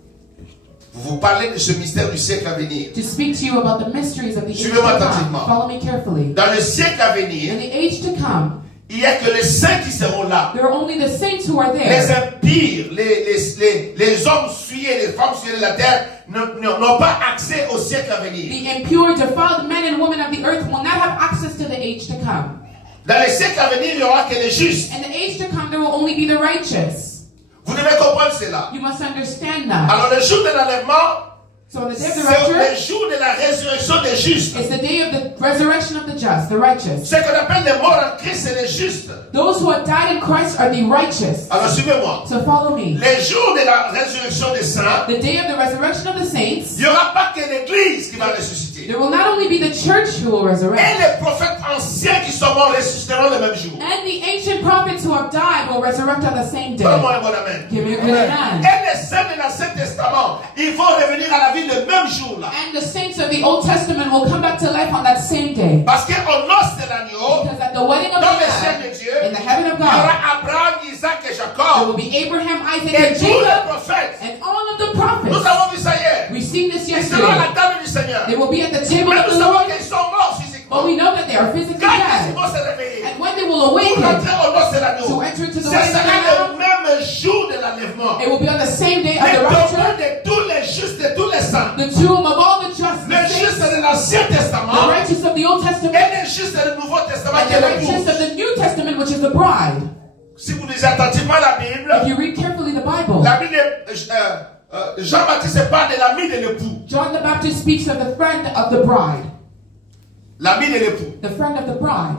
Pour vous parler de ce mystère du siècle à venir. to speak to you about the mysteries of the age to Suivez-moi come. attentivement. Follow me carefully. Dans le siècle à In venir, the age to come, il n'y a que les saints qui seront là. there are only the saints who are Les there. impires, les hommes souillés, les femmes souillées de la terre n'ont pas accès au siècle à venir. The impure, defiled men and women of the earth will not have access to the age to come. Dans le siècle à venir, il n'y aura que les justes. In the age to come, there will only be the righteous. Vous devez comprendre cela. You must understand that. Alors le jour de l'enlèvement, So on the day of c'est the le rapture, jour de la résurrection des justes. it's the day of the resurrection of the just, the righteous. Ce qu'on appelle les morts en Christ, c'est les justes. Those who have died in Christ are the righteous. Alors suivez-moi. So follow me. Les jours de la résurrection des saints, The day of the resurrection of the saints, il n'y aura pas que l'Église ressusciter. There will not only be the church who will Et resurrect, les prophètes anciens qui sont morts ressusciteront le même jour. and the ancient prophets who have died will resurrect on the same day. Donne-moi un bon amen. Give me a good amen. Et les saints de l'Ancien Testament, ils vont revenir à la vie le même jour là. And the saints of the Old Testament will come back to life on that same day. Parce qu'au noces de l'agneau, Because at the wedding of the dans le ciel Lamb, de Dieu, in the heaven of il y aura God, Abraham, Isaac et there Jacob. will be Abraham, Isaac, Et and tous les Jacob, prophètes. and all of the Nous prophets. avons vu ça hier. We've seen this Ils seront à la yesterday. table du Seigneur. They will be at the table Mais of nous the savons Lord, qu'ils sont morts physiquement. but we know that they are physically Quand ils dead. vont se réveiller, And when they will pour awaken, rentrer au noces de l'agneau, to enter into the ce wedding of sera the Lamb, le même jour de l'enlèvement. it will be on the same day of Les the tombeaux rapture. de tous les justes, de tous les saints. The tomb of all the just, the Les saints, justes de l'Ancien the Testament righteous of the Old et Testament, les justes du Nouveau Testament and qui est the righteous l'épouse. of the New Testament, which is the bride. Si vous lisez attentivement la Bible, If you read carefully the Bible, la Bible, Jean-Baptiste parle de l'ami de l'époux. John the Baptist speaks of the friend of the bride. L'ami de l'époux. The friend of the bride.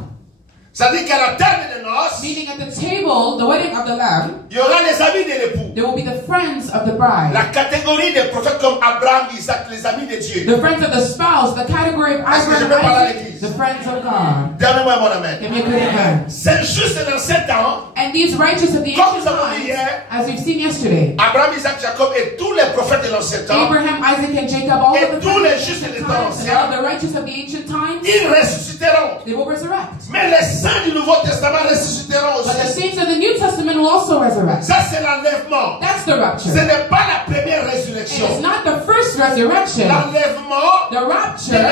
Ça dit qu'à la table de noces, Meaning at the table, the wedding of the Lamb, il y aura les amis de l'époux. there will be the friends of the bride. La catégorie des prophètes comme Abraham, Isaac, les amis de Dieu. The friends of the spouse, the category of Est-ce que je Abraham, peux parler à Isaac, l'église? the friends of God. Donnez-moi mon amen. Give me a good amen. C'est juste dans 7 ans, And these righteous of the Comme ancient nous avons vu times, hier, as we've seen yesterday, Abraham, Isaac, Jacob et tous les prophètes de l'ancien temps, Abraham, Isaac, and Jacob, all Et of the tous les friends of justes the des ancient temps times, and anciens, all the righteous of the ancient times, ils ressusciteront. they will resurrect. Mais les saints du Nouveau Testament ressusciteront But the aussi. saints of the New Testament will also resurrect. Ça, c'est l'enlèvement. That's the Ce rapture. n'est pas la première And résurrection. it's not the first resurrection. L'enlèvement The rapture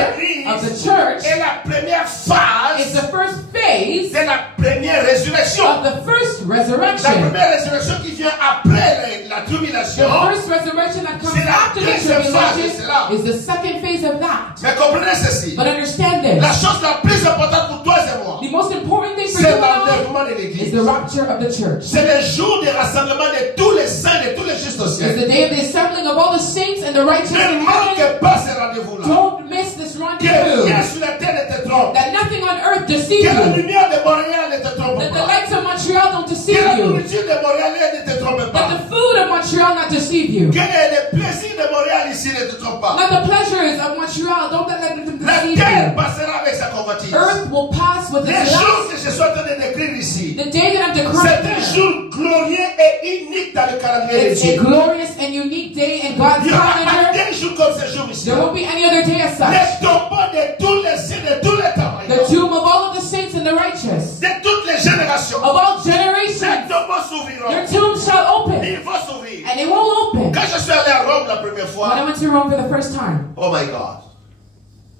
of the church est la première phase is the first phase de la première résurrection. of the first La resurrection. première résurrection qui vient après la The tribulation. first resurrection that comes C'est la after the deuxième phase de tribulation cela. is the second phase of that. Mais comprenez ceci. But understand La this. chose la plus importante pour toi et moi, The most important thing for c'est you and I l'enlèvement de is l'église. the rapture of the church. C'est le jour de rassemblement de tous les saints, de tous les justes au It's ciel. the day of the assembling of all the saints and the righteous Ne in heaven. manque pas ce rendez-vous-là. Don't miss this Que rendezvous. rien sur la terre ne te trompe. That nothing on earth deceives Que la you. lumière de Montréal ne te trompe That the pas. lights of Montreal don't Que deceive la you. nourriture de Montréal ne te trompe That pas. the food of Montreal not deceive you. Que les plaisirs de Montréal ici ne te trompent pas. Not the pleasures of Montreal, don't let them La deceive terre you. passera avec sa convoitise. Earth will pass with Les its jours lust. que je suis en train de décrire ici, The day that I'm c'est decrying un here, jour glorieux et unique dans le calendrier de it's a Dieu. glorious and unique day in God's Il n'y aura pas calendar. d'un jour comme ce jour ici. There won't be any other day as such. Les tombeaux de tous les saints de tous les temps. The tomb of all of the saints and the righteous, De toutes les générations. of all Ces generations, tombeaux s'ouvriront. their tombs shall open, Ils vont s'ouvrir. and they won't open. Quand je suis allé à Rome la première When I fois, went to Rome for the first time, oh my God.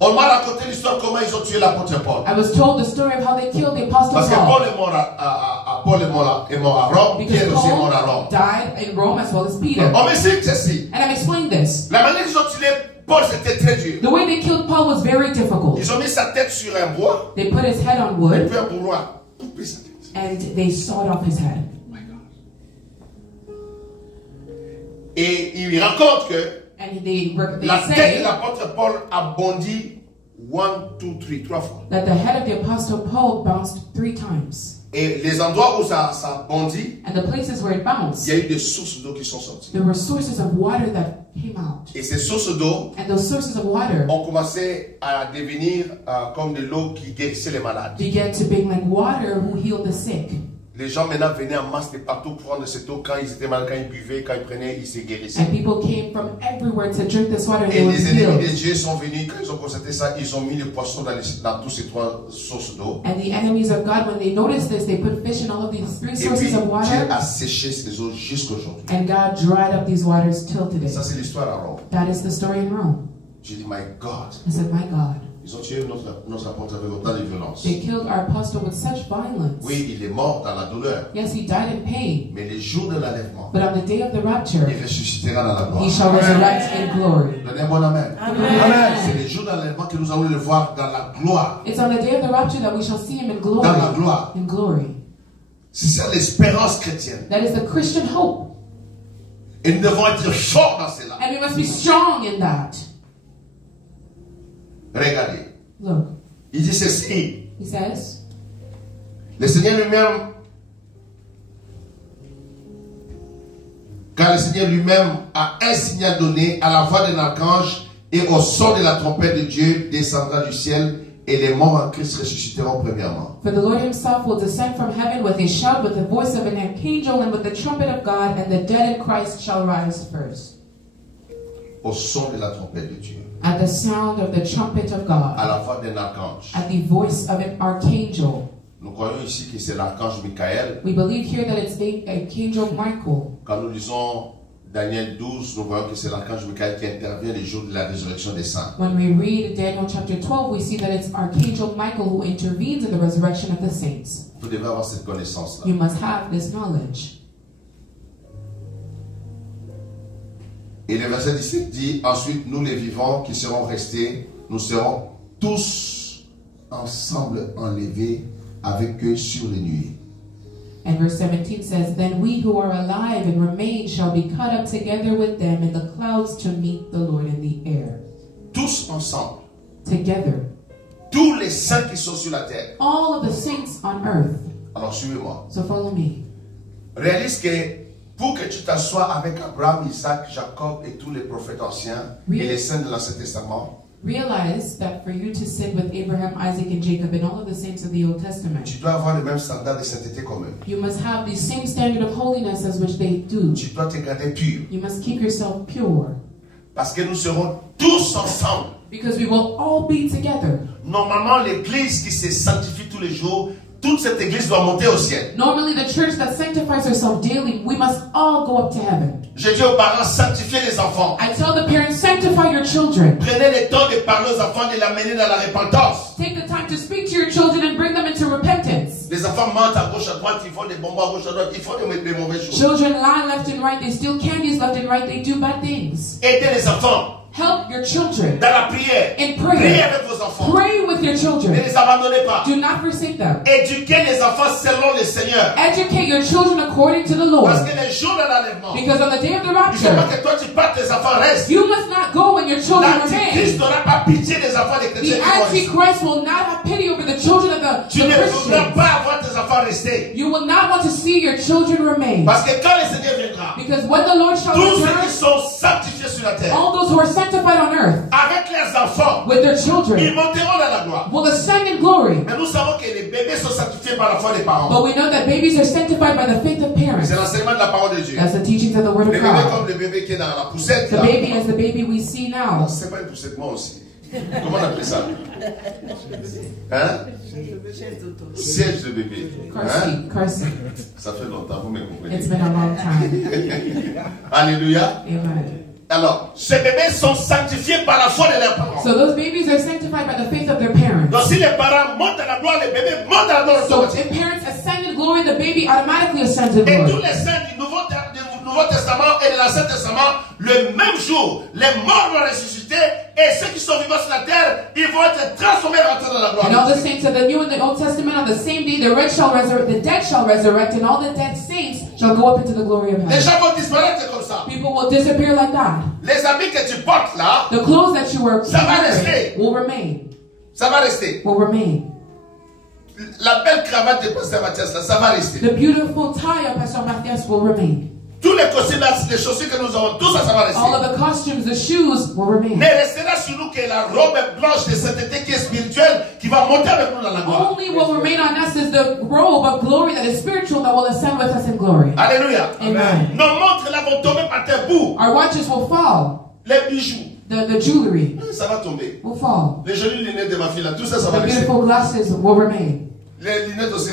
On m'a raconté l'histoire comment ils ont tué l'apôtre Paul. I was told the story of how they killed the Apostle Parce que Paul. Paul est mort Paul est mort à Rome, Pierre Because aussi est mort à Paul Rome. died in Rome as well as Peter. On m'explique ceci. And I'm explaining this. La manière qu'ils ont tué Paul, c'était très dur. The way they killed Paul was very difficult. Ils ont mis sa tête sur un bois, They put his head on et wood, puis un bourreau a coupé sa tête. and they sawed off his head. Oh my God. Et il raconte que And they la tête de say l'apôtre Paul a bondi 1, 2, 3, 3 fois. that the head of the Apostle Paul bounced 3 times. Et les endroits où ça bondit, And the places where it il bounced, y a eu des sources d'eau qui sont sorties. there were sources of water that came out. Et ces sources d'eau And those sources of water ont commencé à devenir comme de l'eau qui guérissait les malades. began to be like water who healed the sick. Les gens maintenant venaient en masse de partout prendre cette eau quand ils étaient malades, quand ils buvaient, quand ils prenaient, ils se guérissaient. And people came from everywhere to drink this water and Et they were les ennemis de healed. Dieu sont venus, quand ils ont constaté ça, ils ont mis le poisson dans tous ces 3 sources d'eau. And the enemies of God, when they noticed this, they put fish in all of these 3 Et puis sources of Dieu water. a séché ces eaux jusqu'aujourd'hui. And God dried up these waters till today. Ça c'est l'histoire à Rome. That is the story in Rome. J'ai dit, my God, I said, my God. ils ont tué notre apôtre avec autant de violence. They killed our apostle with such violence. Oui, il est mort dans la douleur, Yes, he died in pain. mais les jours de l'enlèvement, But on the day of the rapture, il ressuscitera dans la gloire. he shall resurrect in glory. Donnez un bon amen. Amen. C'est les jours de l'enlèvement que nous allons le voir dans la gloire. It's on the day of the rapture that we shall see him in glory. Dans la gloire. In glory. C'est ça l'espérance chrétienne. That is the Christian hope. Et nous devons être forts dans cela. And we must be strong in that. Regardez. Look, Il dit ceci. he says, Le Seigneur lui-même, car le Seigneur lui-même a un signal donné à la voix d'un archange Et au son de la trompette de Dieu descendra du ciel, et les morts en Christ ressusciteront premièrement. For the Lord himself will descend from heaven with a shout, with the voice of an archangel, and with the trumpet of God, and the dead in Christ shall rise first. Au son de la trompette de Dieu. At the sound of the trumpet of À God, la voix d'un archange. at the voice of an archangel. Nous croyons ici que c'est l'archange Michael. We believe here that it's the archangel Michael. Quand nous lisons Daniel 12, nous voyons que c'est l'archange Michael qui intervient les jours de la résurrection des saints. When we read Daniel chapter 12, we see that it's Archangel Michael who intervenes in the resurrection of the saints. Vous devez avoir cette connaissance-là. You must have this knowledge. Et le verset 17 dit, ensuite nous les vivants qui serons restés, nous serons tous ensemble enlevés avec eux sur les nuées. And verse 17 says, Then we who are alive and remain shall be caught up together with them in the clouds to meet the Lord in the air. Tous ensemble. Together. Tous les saints qui sont sur la terre. All of the saints on earth. Alors suivez-moi. So follow me. Réalise que pour que tu t'assoies avec Abraham, Isaac, Jacob et tous les prophètes anciens et les saints de l'Ancien Testament, Realize that for you to sit with Abraham, Isaac, and Jacob and all of the saints of the Old Testament, tu dois avoir le même standard de sainteté comme eux. you must have the same standard of holiness as which they do. Tu dois te garder pur. You must keep yourself pure. Parce que nous serons tous ensemble. Because we will all be together. Normalement, l'église qui se sanctifie tous les jours, toute cette église doit monter au ciel. Normally, the church that sanctifies herself daily, we must all go up to heaven. Je dis aux parents, sanctifiez les enfants. I tell the parents, sanctify your children. Prenez le temps de parler aux enfants, de l'amener dans la repentance. Take the time to speak to your children and bring them into repentance. Les enfants mentent à gauche à droite, ils font des bonbons à gauche à droite, ils font des mauvaises choses. Children lie left and right. They steal candies left and right. They do bad things. Aidez les enfants Help your children dans la prière. in Priez prayer. avec vos enfants. Pray with your Ne children. les abandonnez pas. Do not forsake them. Éduquez les enfants selon le Seigneur. Educate your children according to the Lord. Parce que les jours de l'enlèvement, Because on the day of the il ne faut pas rapture, que toi tu partes, tes enfants restent. you must not go when your children L'Antichrist remain. n'aura pas pitié des enfants des The chrétiens qui vont rester. Antichrist will not have pity over the children of Tu the ne voudras Christians. pas avoir tes enfants restés. You will not want to see your children remain. Parce que quand le Seigneur viendra, Because when the Lord shall tous ceux qui return, sont sanctifiés sur la terre, all those who are sanctified on earth avec leurs enfants, with their ils children monteront dans la gloire. will ascend in glory. Mais nous savons que les bébés sont sanctifiés par la foi des parents. But we know that babies are sanctified by the faith of parents. C'est l'enseignement de la parole de Dieu. That's the teachings of the Word Le of bébé God. comme le bébé qui est dans la poussette. The Là. baby as the baby we see now. C'est pas une poussette, moi aussi. Comment on appelle ça? Hein? Siège de bébé. Car Hein? seat, car seat. Ça fait longtemps, vous me comprenez. It's been a long time. Alléluia. Amen. Alors, ces bébés sont sanctifiés par la foi de leurs parents. So those babies are sanctified by the faith of their parents. Donc si les parents montent à la gloire, les bébés montent à la gloire So automatique. if parents ascend in glory, the baby automatically ascends in Et tous glory. les saints du Nouveau Testament et de l'Ancien Testament, le même jour, les morts vont ressusciter et ceux qui sont vivants sur la terre, ils vont être transformés et rentrer dans la gloire. And all the saints of the New and the Old Testament on the same day, the dead shall resurrect, and all the dead saints shall go up into the glory of Les heaven. gens vont disparaître comme ça. People will disappear like that. Les habits que tu portes là, The clothes that you were Ça va wearing rester. will remain. ça va rester. Will remain. La belle cravate de Pasteur Mathias là, ça va rester. The beautiful tie of Pastor Matthias will remain. Tous les costumes, les chaussures que nous avons, tout ça, ça va rester. All of the costumes, the shoes will remain. Mais restera sur nous que la robe blanche de sainteté qui est spirituelle, qui va monter avec nous dans la gloire. Only what will remain on us is the robe of glory that is spiritual that will ascend with us in glory. Alléluia. Amen. Nos montres là vont tomber par terre bout. Our watches will fall. Les bijoux, The jewelry ça va tomber. will fall. Les jolies lunettes de ma fille là, tout ça, ça va The rester. beautiful glasses will remain. Les lunettes aussi,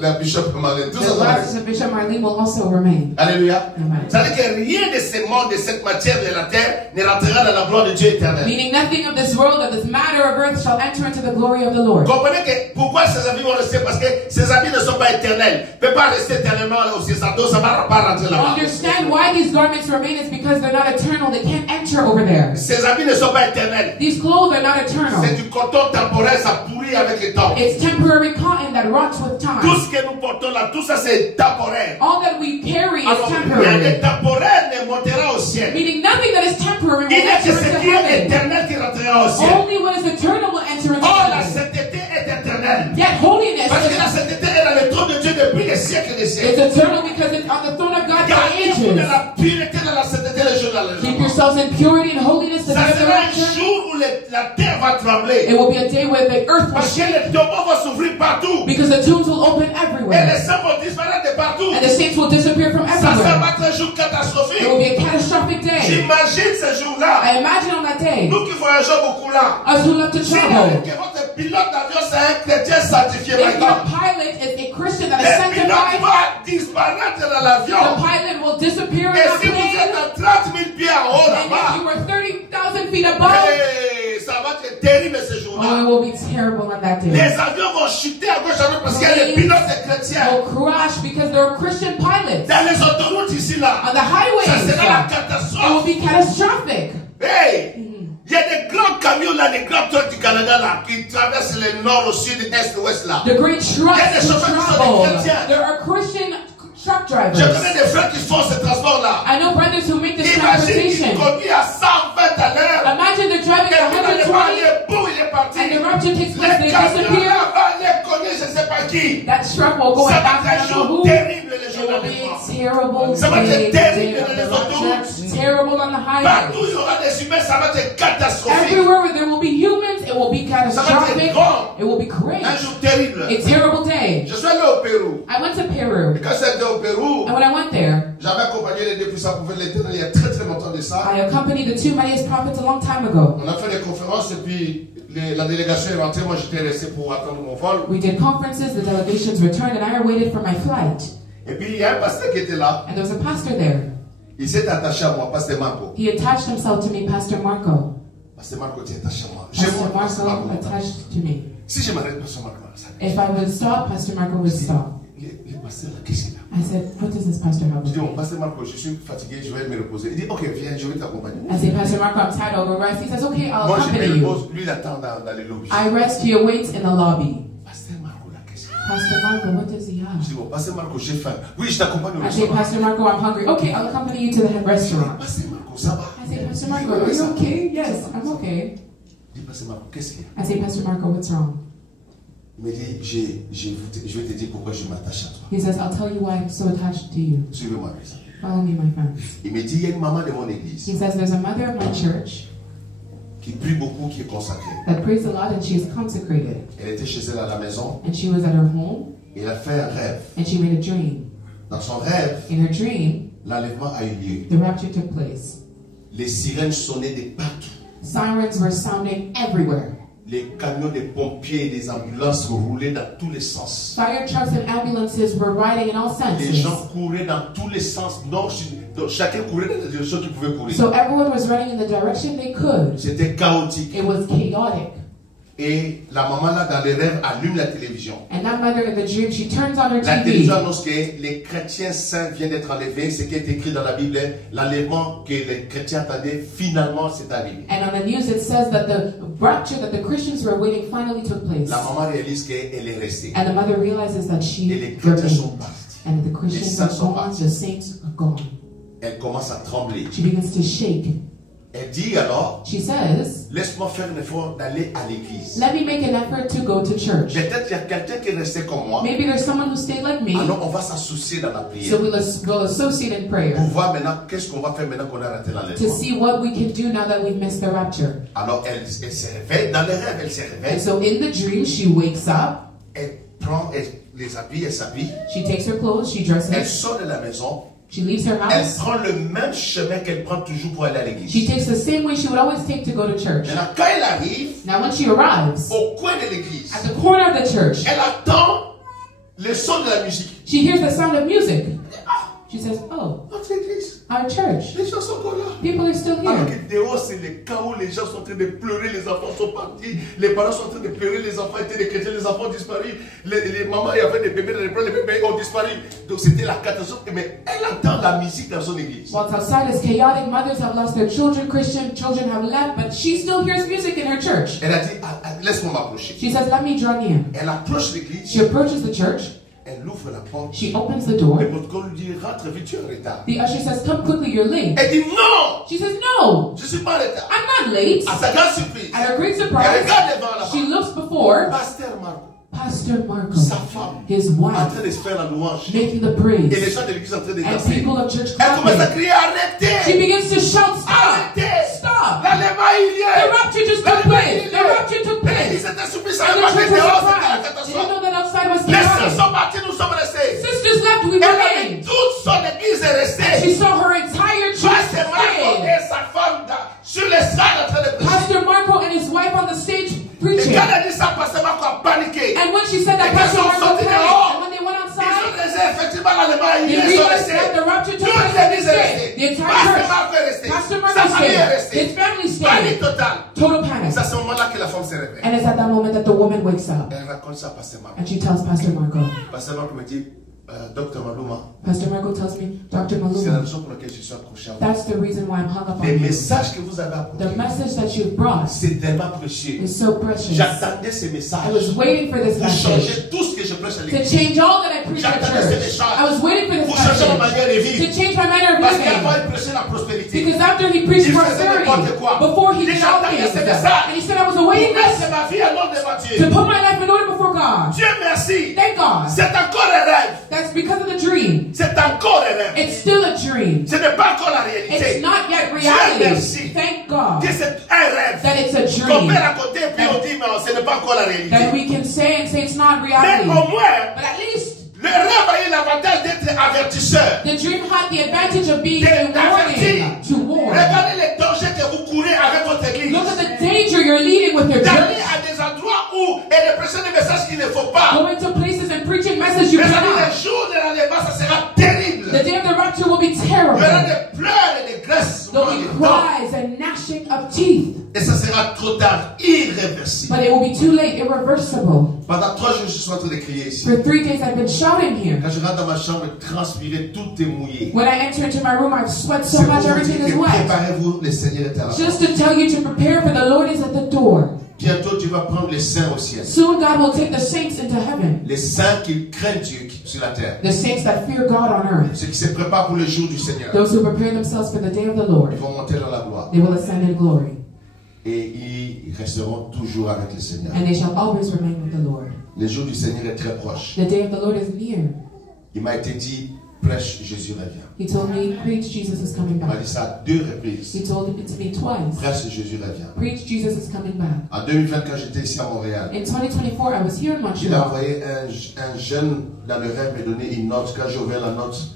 la Bishop Marlène, tout The ça, ça va glasses rester. of Bishop Marlene will also remain. Alléluia. Amen. Ça veut dire que rien de ces mondes, de cette matière de la terre, ne rentrera dans la gloire de Dieu éternel. Meaning nothing of this world, of this matter of earth, shall enter into the glory of the Lord. Comprenez que pourquoi ces habits vont rester? Parce que ces habits ne sont pas éternels. Ne peuvent pas rester éternellement là aussi. Ça ne va pas rentrer là-bas. Understand why these garments remain is because they're not eternal. They can't enter over there. Ces habits ne sont pas éternels. These clothes are not eternal. C'est du coton temporaire, ça pourrit avec le temps. It's temporary cotton that rots with Tout time. ce que nous portons là, tout ça c'est temporaire. All that we carry is Alors, rien de temporary. temporaire ne montera au ciel. Meaning nothing that is temporary Il will n'y a que enter ce into qui est heaven. éternel qui rentrera au ciel. Only what is eternal will enter into Or, la heaven. sainteté est éternelle. Yet holiness Parce que la is sainteté est dans le trône de Dieu depuis les siècles et des it's siècles. eternal because it's on the throne of God for Gardez-vous de ages. la pureté de la sainteté le jour de Keep yourselves in purity and holiness to Ça the sera un rapture. jour où la terre va trembler. It will be a day where the earth will Parce que shake les tombeaux vont s'ouvrir partout. because the tombs will open Et les everywhere saints vont disparaître de partout. and the saints will disappear from Ça everywhere. va être un jour catastrophique. It will be a catastrophic day. J'imagine ce jour-là. I imagine on that day, Nous qui voyageons beaucoup là. us who love to travel, Que votre pilote d'avion c'est un chrétien sanctifié if your maintenant. pilot is a Christian that is Le pilote sanctified, va disparaître dans the l'avion. pilot will disappear in Et the si vous êtes plane. à 30 000 pieds en haut And if là-bas, you were 30,000 feet above, hey, ça va être terrible ce oh, it jour-là. will be terrible on that day. Les avions vont chuter à gauche à droite parce qu'il y a des pilotes de chrétiens. Will crash because there are Christian pilots. Dans les autoroutes ici là, On the ça highways, sera la it will catastrophe. be catastrophic. Hey! Il y a des grands camions là, des grands trucks du Canada là, qui traversent le nord, au sud, est, ouest là. The great trucks Yes, who the chauffeurs travel. sont des chrétiens. There are Christian truck Je drivers. connais des frères qui font ce transport là. I know brothers who make this Imagine qu'il transportation. conduit à 120 à l'heure. Imagine they're driving Et at puis dans le 120 il est beau, il est parti. and the rapture takes place, Les they camions disappear. là va les cogner, je ne sais pas qui. That truck will go Ça back, va I être un don't know jour who. terrible le It jour will be d'avènement. a terrible Ça va être day, the terrible day of dans the les rapture. autoroutes. Terrible on the Partout highway. il y aura des humains, ça va être catastrophique. Everywhere where there will be humans, it will be Ça va être catastrophic. grand. It will be great. Un jour terrible. A terrible day. Je suis allé au Pérou. I went to Peru, Et quand j'étais au Pérou, and when I went there, j'avais accompagné les deux puissants prophètes de l'Éternel il y a très très longtemps de ça. I accompanied the two mightiest prophets a long time ago. On a fait des conférences et puis la délégation est rentrée. Moi j'étais resté pour attendre mon vol. We did conferences, the delegations returned, and I waited for my flight. Et puis il y a un pasteur qui était là. And there was a pastor there. Il s'est attaché à moi, pasteur Marco. He attached himself to me, Pastor Marco. Pasteur Marco était attaché à moi. Pastor Pasteur Marco Marco. attached to me. Si je m'arrête, pasteur Marco, ça. If I would stop, Pastor Marco would stop. Le pasteur là, qu'est-ce qu'il a? I said, what does this pastor have Je with dis, me? bon, pasteur Marco, je suis fatigué, je vais me reposer. Il dit, ok, viens, je vais t'accompagner. I say, Pastor Marco, I'm tired, I'll go rest. He says, okay, I'll Moi je me accompany you. repose, lui il attend dans les lobbies. I rest, he awaits in the lobby. Pasteur Marco là, qu'est-ce qu'il a? Pastor Marco, what does he have? Je dis, bon, pasteur Marco, j'ai faim. Oui, je t'accompagne au I say, restaurant. Pastor Marco, I'm hungry. Okay, I'll accompany you to the restaurant. Pasteur Marco, ça va? I say, Pastor Marco, are you okay? Yes, I'm okay. Je dis, pasteur Marco, qu'est-ce qu'il y a? I say, Pastor Marco, what's wrong? Il me dit, je vais te dire pourquoi je m'attache à toi. He says, I'll tell you why I'm so attached to you. Suivez-moi, mes amis. Follow me, my friends. Il me dit, il y a une maman de mon église He says, there's a mother of my church qui prie beaucoup, qui est consacrée. that prays a lot and she is consecrated. Elle était chez elle à la maison And she was at her home et elle a fait un rêve. and she made a dream. Dans son rêve, In her dream, l'enlèvement a eu lieu. the rapture took place. Les sirènes sonnaient de partout. Sirens were sounding everywhere. Les camions des pompiers et des ambulances roulaient dans tous les sens. Fire trucks and ambulances were riding in all Les senses. gens couraient dans tous les sens. Donc chacun courait dans la direction qu'il pouvait courir. So everyone was running in the direction they could. C'était chaotique. It was chaotic. Et la maman là dans les rêves allume la télévision. And that mother in the dream, she turns on her La TV. télévision annonce que les chrétiens saints viennent d'être enlevés. Ce qui est écrit dans la Bible, l'enlèvement que les chrétiens attendaient, finalement c'est arrivé. And on the news it says that the rapture that the Christians were waiting finally took place. La maman réalise qu'elle est restée. And the mother realizes that she Et les chrétiens sont remained. partis. And the Christians are gone, the saints are gone. Elle commence à trembler. She begins to shake. Elle dit alors, She says, laisse-moi faire un effort d'aller à l'église. let me make an effort to go to church. Peut-être qu'il y a quelqu'un qui est resté comme moi. Maybe there's someone who stayed like me. Alors on va s'associer dans la prière. So we'll associate in prayer Pour voir maintenant qu'est-ce qu'on va faire maintenant qu'on a raté to l'enlèvement. see what we can do now that we've missed the rapture. Alors elle se réveille, dans les rêves elle se And réveille. so in the dream, she wakes up, Elle prend les habits, elle s'habille. she takes her clothes, she Elle dresses, sort de la maison. she leaves her Elle house. prend le même chemin qu'elle prend toujours pour aller à She l'église. takes the same way she would always take to go to church. Maintenant quand elle arrive Now when she arrives au coin de l'église, at the corner of the church, elle attend le son de la musique. she hears the sound of music. She says, oh, Notre église, our church. les gens sont encore là. People are still Alors here. que dehors, c'est le chaos, les gens sont en train de pleurer, les enfants sont partis, les parents sont en train de pleurer, les enfants étaient des chrétiens, les enfants ont disparu, les mamans, il y avait des bébés dans les bras, les bébés ont disparu. Donc c'était la catastrophe. Mais elle entend la musique dans son église. Whilst outside is chaotic, mothers have lost their children, Christian children have left, but she still hears music in her church. Elle a dit, laisse-moi m'approcher. She says, let me draw near. Elle approche l'église, She approaches the church. elle ouvre la porte. She opens the door. Le protocole lui dit, rentre vite, tu es en retard. The usher says, come quickly, you're late. Elle dit, non, She says, no, je ne suis pas en retard. I'm not late. À sa grande surprise, At her great elle surprise, regarde devant la she porte. looks before Pasteur Marco. Pastor Pastor Marco, sa femme, his en wife, train de se faire la louange. making the Et les praise, gens de l'église en train de and danser. people of church Elle commence à clapping. crier, arrêtez! She begins to shout, stop! Arrêtez! Stop! L'enlèvement il y The est! rapture just took place! The rapture took L'église place! était soumise, And ça the va pas church que was dehors, c'était la surprised. They didn't catastrophe. know that outside was Les sœurs chaotic. sont parties, nous sommes restés. Sisters left, we Elle avait remained. toute son église est restée. She saw her entire church Pasteur Marco stayed. et sa femme sur l'estrade en train de prêcher. Pastor Marco and his wife on the stage Et preaching. quand elle dit ça, Pasteur Marco a paniqué. And when she said that, Et Pastor quand ils sont Marco sortis panicked. dehors, And when they went Ils ont outside, laissé effectivement l'enlèvement, they ils sont realized restés. that the rapture took Toute place and they l'église est stayed. restée. The entire Pasteur church. Marco est resté. Pastor Sa Marco famille est stayed. restée. His family Panique stayed. totale. Total panic. C'est à ce moment-là que la femme se réveille. And it's at that moment that the woman wakes up. Elle raconte ça à Pasteur Marco. And she tells Pastor Marco. Pasteur Marco me dit, Docteur Maluma, Pastor Marco tells me, Dr. c'est la Maluma, raison pour laquelle je suis accroché à vous. that's the reason why I'm hung up on Les you. messages que vous avez The apportés, message that you've brought c'est tellement précieux. is so precious. J'attendais ces I messages was waiting for this pour message changer tout ce que je prêche à to l'église. change all that I preach at church. I was waiting for Pour this changer ma message manière de to vivre. change my manner of Parce qu'avant, living. il prêchait la prospérité. Because after he preached Il faisait prosperity, n'importe quoi. before he Il did all j'attendais things, ces messages. and he said I was Pour awaiting mettre this ma vie en ordre devant to Dieu. put my life in order before God. Dieu merci. Thank God. C'est encore un rêve. That's because of the dream. C'est encore un rêve. It's still a dream. Ce n'est pas encore la It's réalité. not yet Dieu merci. reality. Thank God Que c'est un rêve. that it's a Qu'on peut dream. raconter et puis on dit, mais ce n'est pas encore la réalité. That we can say and say it's not Mais reality. au moins, But at least le rêve a eu l'avantage d'être avertisseur. the dream had the advantage of being a D'avertir. warning to warn. Regardez les dangers que vous courez avec votre église. Look at the danger you're leading with your D'aller church. à des endroits où et de prêcher des messages qu'il ne faut pas. Going to places and preaching message you Mais ça dit, cannot. le jour de l'enlèvement, ça sera terrible. The day of the rapture will be Il y aura terrible. des pleurs et des graisses. There'll be cries and gnashing of teeth. Et ça sera trop tard, irréversible. But it will be too late, irreversible. Pendant 3 jours, je suis en train de crier ici. For 3 days I've been shouting here. Quand je rentre dans ma chambre, transpirer, tout est mouillé. When I enter into my room, I've sweat so C'est pour much, vous everything dire is que wet. préparez-vous, le Seigneur est à la porte. Just to tell you to prepare, for the Lord is at the door. Bientôt, tu vas prendre les saints au ciel. Soon God will take the saints into heaven. Les saints qui craignent Dieu sur la terre. The saints that fear God on earth. Ceux qui se préparent pour le jour du Seigneur. Those who prepare themselves for the day of the Lord. Ils vont monter dans la gloire. They will ascend in glory. Et ils resteront toujours avec le Seigneur. And they shall always remain with the Lord. Le jour du Seigneur est très proche. The day of the Lord is near. Il m'a été dit, prêche, Jésus revient. He told me, preach, Jesus is coming Il m'a back. dit ça à 2 reprises. He told it to me twice. Prêche, Jésus revient. Preach, Jesus is coming back. En 2020, quand j'étais ici à Montréal, In 2024, I was here in il a Montreal. envoyé un jeune dans le rêve me donner une note. Quand j'ai ouvert la note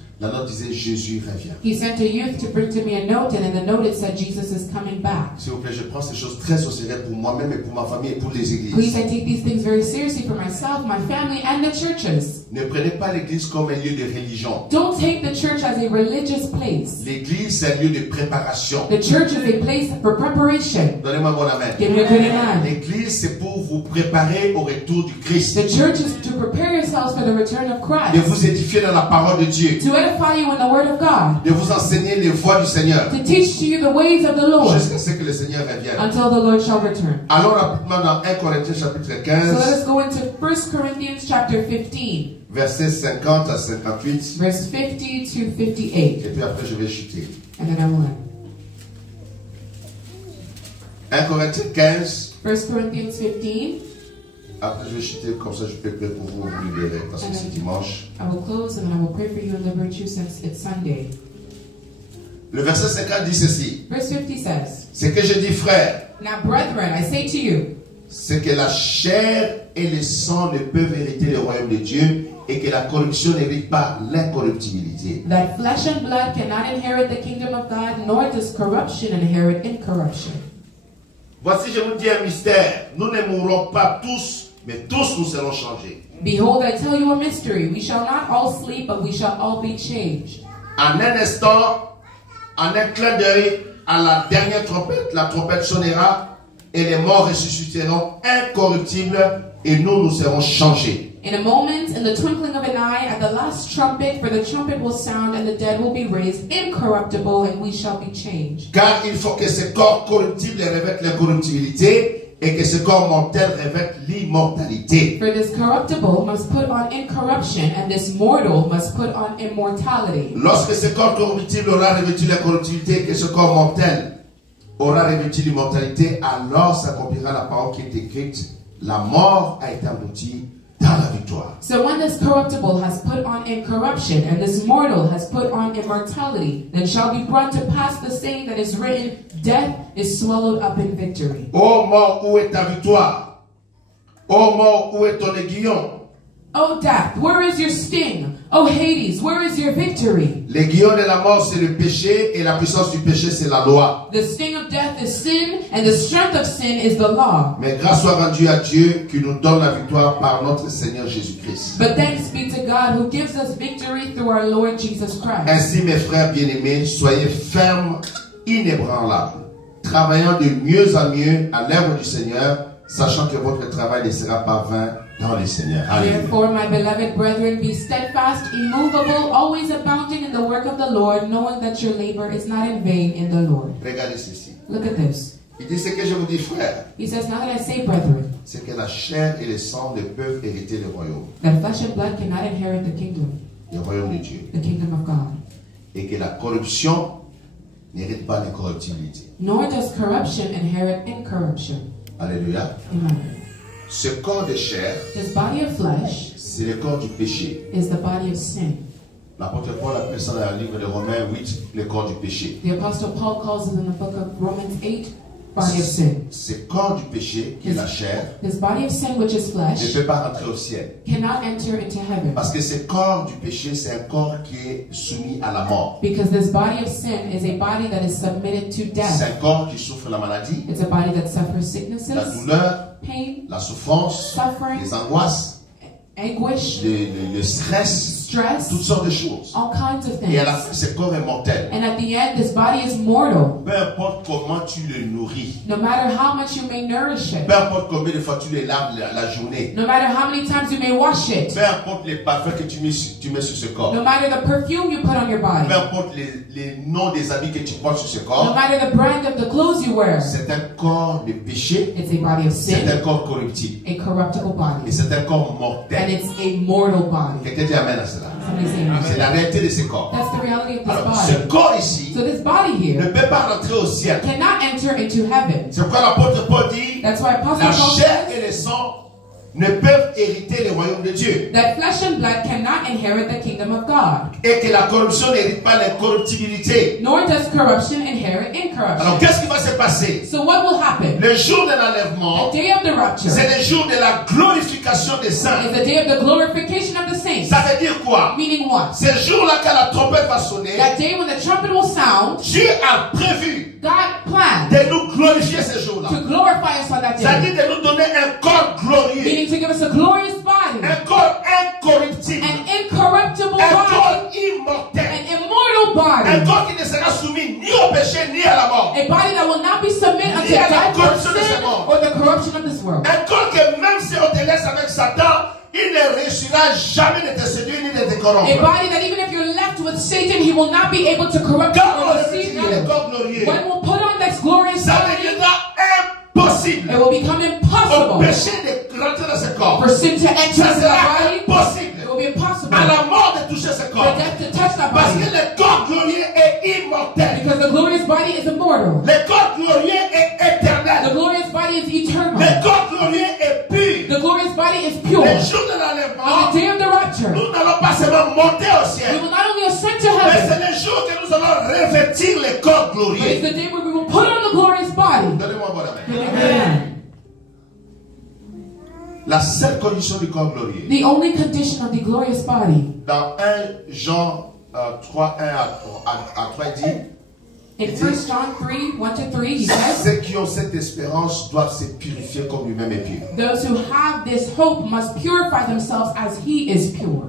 disait Jésus revient. He sent a youth to bring to me a note, and in the note it said, Jesus is coming back. S'il vous plaît, je prends ces choses très au sérieux pour moi-même et pour ma famille et pour les Please, églises. I take these things very seriously for myself, my family, and the churches. Ne prenez pas l'église comme un lieu de religion. Don't take the church as a religious place. L'église, c'est un lieu de préparation. The church is a place for preparation. Donnez-moi mon amen. Give me a good amen. L'église, c'est pour vous préparer au retour du Christ. The church is to prepare yourselves for the return of De Christ. vous édifier dans la parole de Dieu. To edify you in the word of God. De vous enseigner les voies du Seigneur. To teach to you the ways of the Lord. Jusqu'à ce que le Seigneur revienne. Until the Lord shall return. Allons rapidement dans 1 Corinthiens chapitre So let 15, us go into 1 Corinthians chapter 15. versets 50 à 58. Verse 50 to 58. Et puis après, je vais chuter. And then I will end. 1 Corinthiens 15. 1 Corinthians 15. Après, je vais chuter, comme ça je peux prier pour vous, vous libérer, parce que c'est dimanche. I will close and then I will pray for you and liberate you since it's Sunday. Le verset 50 dit ceci. Verse 50 says, Ce que je dis, frère, Now brethren, I say to you, c'est que la chair et le sang ne peuvent hériter le royaume de Dieu et que la corruption n'hérite pas l'incorruptibilité. that flesh and blood cannot inherit the kingdom of God, nor does corruption inherit incorruption. Voici, je vous dis un mystère. Nous ne mourrons pas tous, mais tous nous serons changés. Behold, I tell you a mystery. We shall not all sleep, but we shall all be changed. En un instant, en un clin d'œil, à la dernière trompette, la trompette sonnera et les morts ressusciteront incorruptibles et nous serons changés. In a moment, in the twinkling of an eye, at the last trumpet, for the trumpet will sound, and the dead will be raised incorruptible, and we shall be changed. Car il faut que ce corps corruptible revête l'incorruptibilité et que ce corps mortel revête l'immortalité. For this corruptible must put on incorruption, and this mortal must put on immortality. Lorsque ce corps corruptible aura revêtu l'incorruptibilité et que ce corps mortel aura revêtu l'immortalité, alors s'accomplira la parole qui est écrite. La mort a été aboutie, dans la victoire. So when this corruptible has put on incorruption, and this mortal has put on immortality, then shall be brought to pass the saying that is written, death is swallowed up in victory. Ô mort, où est ta victoire? Ô mort, où est ton aiguillon? O death, where is your sting? O Hades, where is your victory? L'aiguillon de la mort, c'est le péché, et la puissance du péché, c'est la loi. The sting of death is sin, and the strength of sin is the law. Mais grâce soit rendue à Dieu qui nous donne la victoire par notre Seigneur Jésus-Christ. But thanks be to God who gives us victory through our Lord Jesus Christ. Ainsi, mes frères bien-aimés, soyez fermes, inébranlables, travaillant de mieux en mieux à l'œuvre du Seigneur, sachant que votre travail ne sera pas vain dans le Seigneur. Alléluia. Therefore, my beloved brethren, be steadfast, immovable, always abounding in the work of the Lord, knowing that your labor is not in vain in the Lord. Regardez ceci. Look at this. Il dit ce que je vous dis, frères, He says, now that I say, brethren, c'est que la chair et le sang ne peuvent hériter le royaume that flesh and blood cannot inherit the kingdom de Dieu, of God, et que la corruption n'hérite pas l'incorruptibilité. nor does corruption inherit incorruption. Alléluia. Amen. Ce corps de chair, This body of flesh c'est le corps du péché. is the body of sin. L'apôtre Paul appelle ça dans le livre de Romains 8, le corps du péché. The Apostle Paul calls it in the book of Romans 8, body of sin. Ce corps du péché, qui est la chair, This body of sin, which is ne flesh, peut pas entrer au ciel. cannot enter into heaven. Parce que ce corps du péché, c'est un corps qui est soumis à la mort. Because this body of sin is a body that is submitted to C'est death. un corps qui souffre la maladie, It's a body that suffers la sicknesses, douleur, pain, la souffrance, suffering, les angoisses, anguish, le stress, stress, toutes sortes de choses. all kinds of Et à things. la fin, ce corps est mortel. And at the end, this body is mortal. Peu importe comment tu le nourris, No matter how much you may nourish it, peu importe combien de fois tu le laves la journée, no matter how many times you may wash it, peu importe les parfums que tu mets sur ce corps, no matter the perfume you put on your body, peu importe les noms des habits que tu portes sur ce no corps, matter the brand of the clothes you wear, c'est un corps de péché, it's a body of c'est un sin, corps corruptible a corruptible et body, c'est un corps and mortel. it's a mortal body. Quelqu'un dit amen à cela. Somebody say amen. C'est la réalité de ce corps. That's the reality of this Alors, ce body. corps ici So this body ne here peut pas rentrer au ciel. cannot enter into heaven. C'est pourquoi l'apôtre Paul dit, That's why Apostle la Paul chair says et le sang ne peuvent hériter le royaume de Dieu. that flesh and blood cannot inherit the kingdom of God, Et que la corruption n'hérite pas l'incorruptibilité. nor does corruption inherit Alors, incorruption. qu'est-ce qui va se passer? So what will happen? Le jour de The l'enlèvement, day of the rapture c'est le jour de la glorification des saints. is the day of the glorification of the saints. Ça veut dire quoi? Meaning what? C'est le jour-là que la trompette va sonner. That day when the trumpet will sound, Dieu a prévu God planned de nous glorifier ce jour-là. to glorify us on that Ça day. dit de nous donner un corps glorieux, Meaning to give us a glorious body, un corps incorruptible, an incorruptible un body, corps immortel, an immortal un body, corps qui ne sera soumis ni au péché ni à la mort, a body that will not be submitted unto Yeah, death the or corruption of sin this world. or the corruption of this world. un corps que même si on te laisse avec Satan, il ne réussira jamais de te séduire ni de te A corrompre. body that even if you're left with Satan, he will not be able to corrupt you Quand on or deceive retire le you. corps glorieux, When we'll put on this glorious ça body, deviendra impossible it will become au impossible péché de rentrer dans ce corps. for sin to enter Ça into sera that body. impossible It will be impossible à for la mort de toucher ce corps. death to touch that Parce body que le corps glorieux est immortel. because the glorious body is immortal. Le corps glorieux est The éternel. glorious body is eternal. Le corps glorieux est pur. The glorious body is pure. Le jour de On the l'enlèvement, day of the rapture, nous n'allons pas seulement monter au we ciel, will not only ascend to mais heaven, c'est le jour que nous allons revêtir le corps but it's glorieux. the day where we will put on the glorious body. Donnez-moi un bon amen. Amen. La seule condition du corps glorieux, The only condition of the glorious body dans 1 Jean 3, 1 à 3, il dit, in 1 John 3, 1 to 3, he says, ceux qui ont cette espérance doivent se purifier comme lui-même est pur. those who have this hope must purify themselves as he is pure.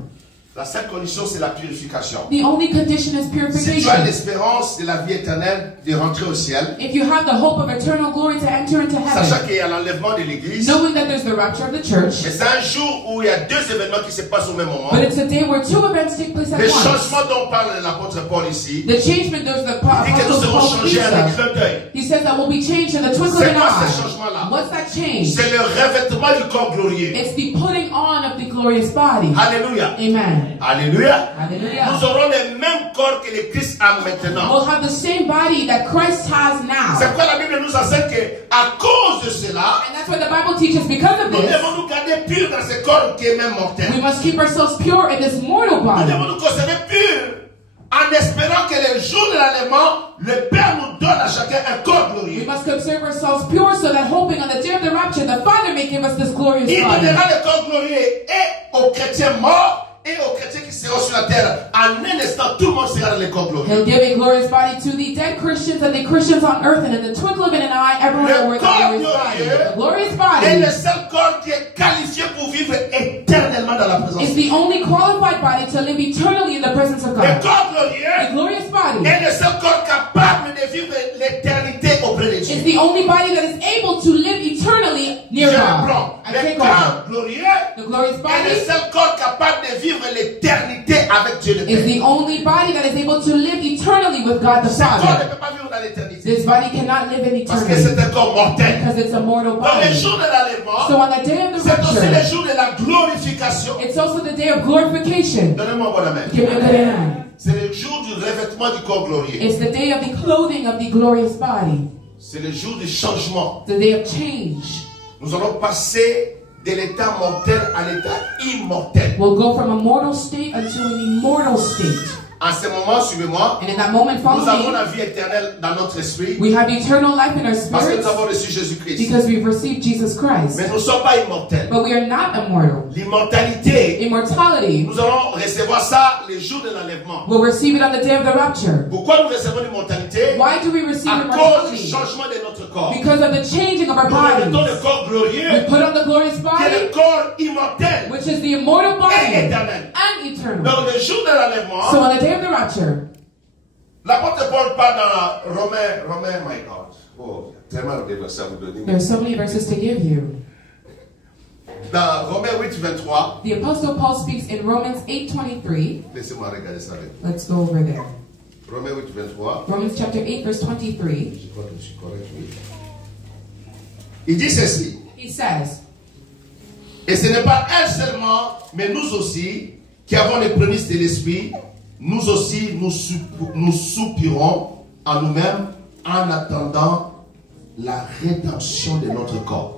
La seule condition, c'est la purification. The only condition is Si tu as purification. l'espérance de la vie éternelle de rentrer au ciel, If you have the hope of eternal glory to enter into sachant heaven, qu'il y a l'enlèvement de l'église, knowing that there's the rapture of the church, mais c'est un jour où il y a deux événements qui se passent au même moment. but it's a day where two events take place at Le once. changement dont parle l'apôtre Paul ici, The changement, there's the il dit que nous Apostle serons Paul changés speaks à un of. clin d'œil. He says that we'll be changed in the twinkle of C'est an quoi ce eye. changement-là? What's that change? C'est le revêtement du corps glorieux. It's the putting on of the glorious body. Alléluia. Amen. Amen. Alléluia. Hallelujah. Nous aurons le même corps que le Christ a maintenant. We'll have the same body that Christ has now. C'est pourquoi la Bible nous enseigne qu'à cause de cela, And that's what the Bible teaches because of nous this. devons nous garder purs dans ce corps qui est même mortel. We must keep ourselves pure in this mortal Nous body. devons nous conserver purs en espérant que le jour de l'enlèvement, le Père nous donne à chacun un corps We glorieux. must conserve ourselves pure so that hoping on the day of the rapture, the Father may give us this glorious Il body. donnera le corps glorieux et aux chrétiens morts et aux chrétiens qui seront sur la terre. En un instant, tout le monde sera dans le corps glorieux. He'll give a glorious body to the dead Christians and the Christians on earth, and in the twinkle of an eye, everyone will wear the glorious body. The glorious Et body le seul corps qui est qualifié pour vivre éternellement dans la présence is de Dieu. the only qualified body to live eternally in the presence of Le God. corps The glorieux glorious body est le seul corps capable de vivre l'éternité auprès de Dieu. is the only body that is able to live eternally Je near God. reprends. I Le take over. corps glorieux The glorious est le body seul corps capable de vivre l'éternité avec Dieu le is Père. the only body that is able to live eternally with God the Ce corps ne Father. peut pas vivre dans l'éternité. This body cannot live in Parce que eternity c'est un corps mortel. because it's a mortal Dans le body. jour de l'enlèvement, So on the day of the c'est aussi le rapture, jour de la glorification. it's also the day of glorification. Donnez-moi un bon amen. Give me a good hand. C'est le jour du revêtement du corps glorieux. It's the day of the clothing of the glorious body. C'est le jour du changement. The day of change. Nous allons passer de l'état mortel à l'état immortel. We'll go from a mortal state unto an immortal state. En ce moment, suivez-moi, And in that moment, nous follow avons me. la vie éternelle dans notre esprit We have eternal life in our parce que spirits nous avons reçu Jésus-Christ. because we've received Jesus Christ. Mais nous ne sommes pas immortels. But we are not immortal. L'immortalité, Immortality, nous allons recevoir ça le jour de l'enlèvement. we'll receive it on the day of the rapture. Pourquoi nous recevons l'immortalité? Why do we receive À cause du immortality? changement de notre corps. Because of the changing of our Nous revêtons bodies. le corps We glorieux put on the glorious qui est le body, corps immortel which is the immortal et body éternel. and eternal. Donc le jour de So l'enlèvement, on the day of the rapture, l'apôtre Paul parle dans Romains, my God. Oh, il y a tellement de versets à vous donner. there are so many verses to give you. Dans Romains 8, 23, The Apostle Paul speaks in Romans 8:23. laissez-moi regarder ça avec vous. Let's go over there. Romains 8, 23. Romans chapter 8, verse 23. Je crois que je suis correct, oui. Il dit ceci. He says, Et ce n'est pas elle seulement, mais nous aussi, qui avons les prémices de l'esprit, nous aussi, nous soupirons en nous-mêmes en attendant la rédemption de notre corps.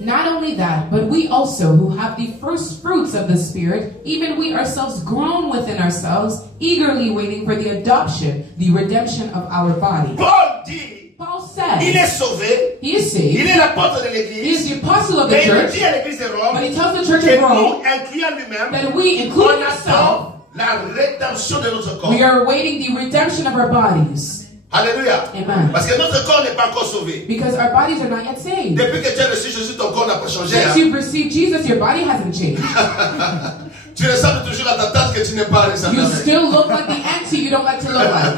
not only that, but we also, who have the first fruits of the Spirit, even we ourselves groan within ourselves, eagerly waiting for the adoption, the redemption of our body. Paul dit, Paul il est says, sauvé, he is il saved, est l'apôtre de he l'église, is the apostle of the mais il church, dit à l'église de Rome but he tells the church que of nous, Rome incluant lui-même, that we, including on ourselves, attend la rédemption de notre corps. we are awaiting the redemption of our bodies. Alléluia. Amen. Parce que notre corps n'est pas encore sauvé. Because our bodies are not yet saved. Depuis que tu as reçu Jésus, ton corps n'a pas changé. Since Hein? you've received Jesus, your body hasn't changed. Tu ressembles toujours à ta tante que tu n'es pas ressemblé You avec. still look like the auntie you don't like to look like.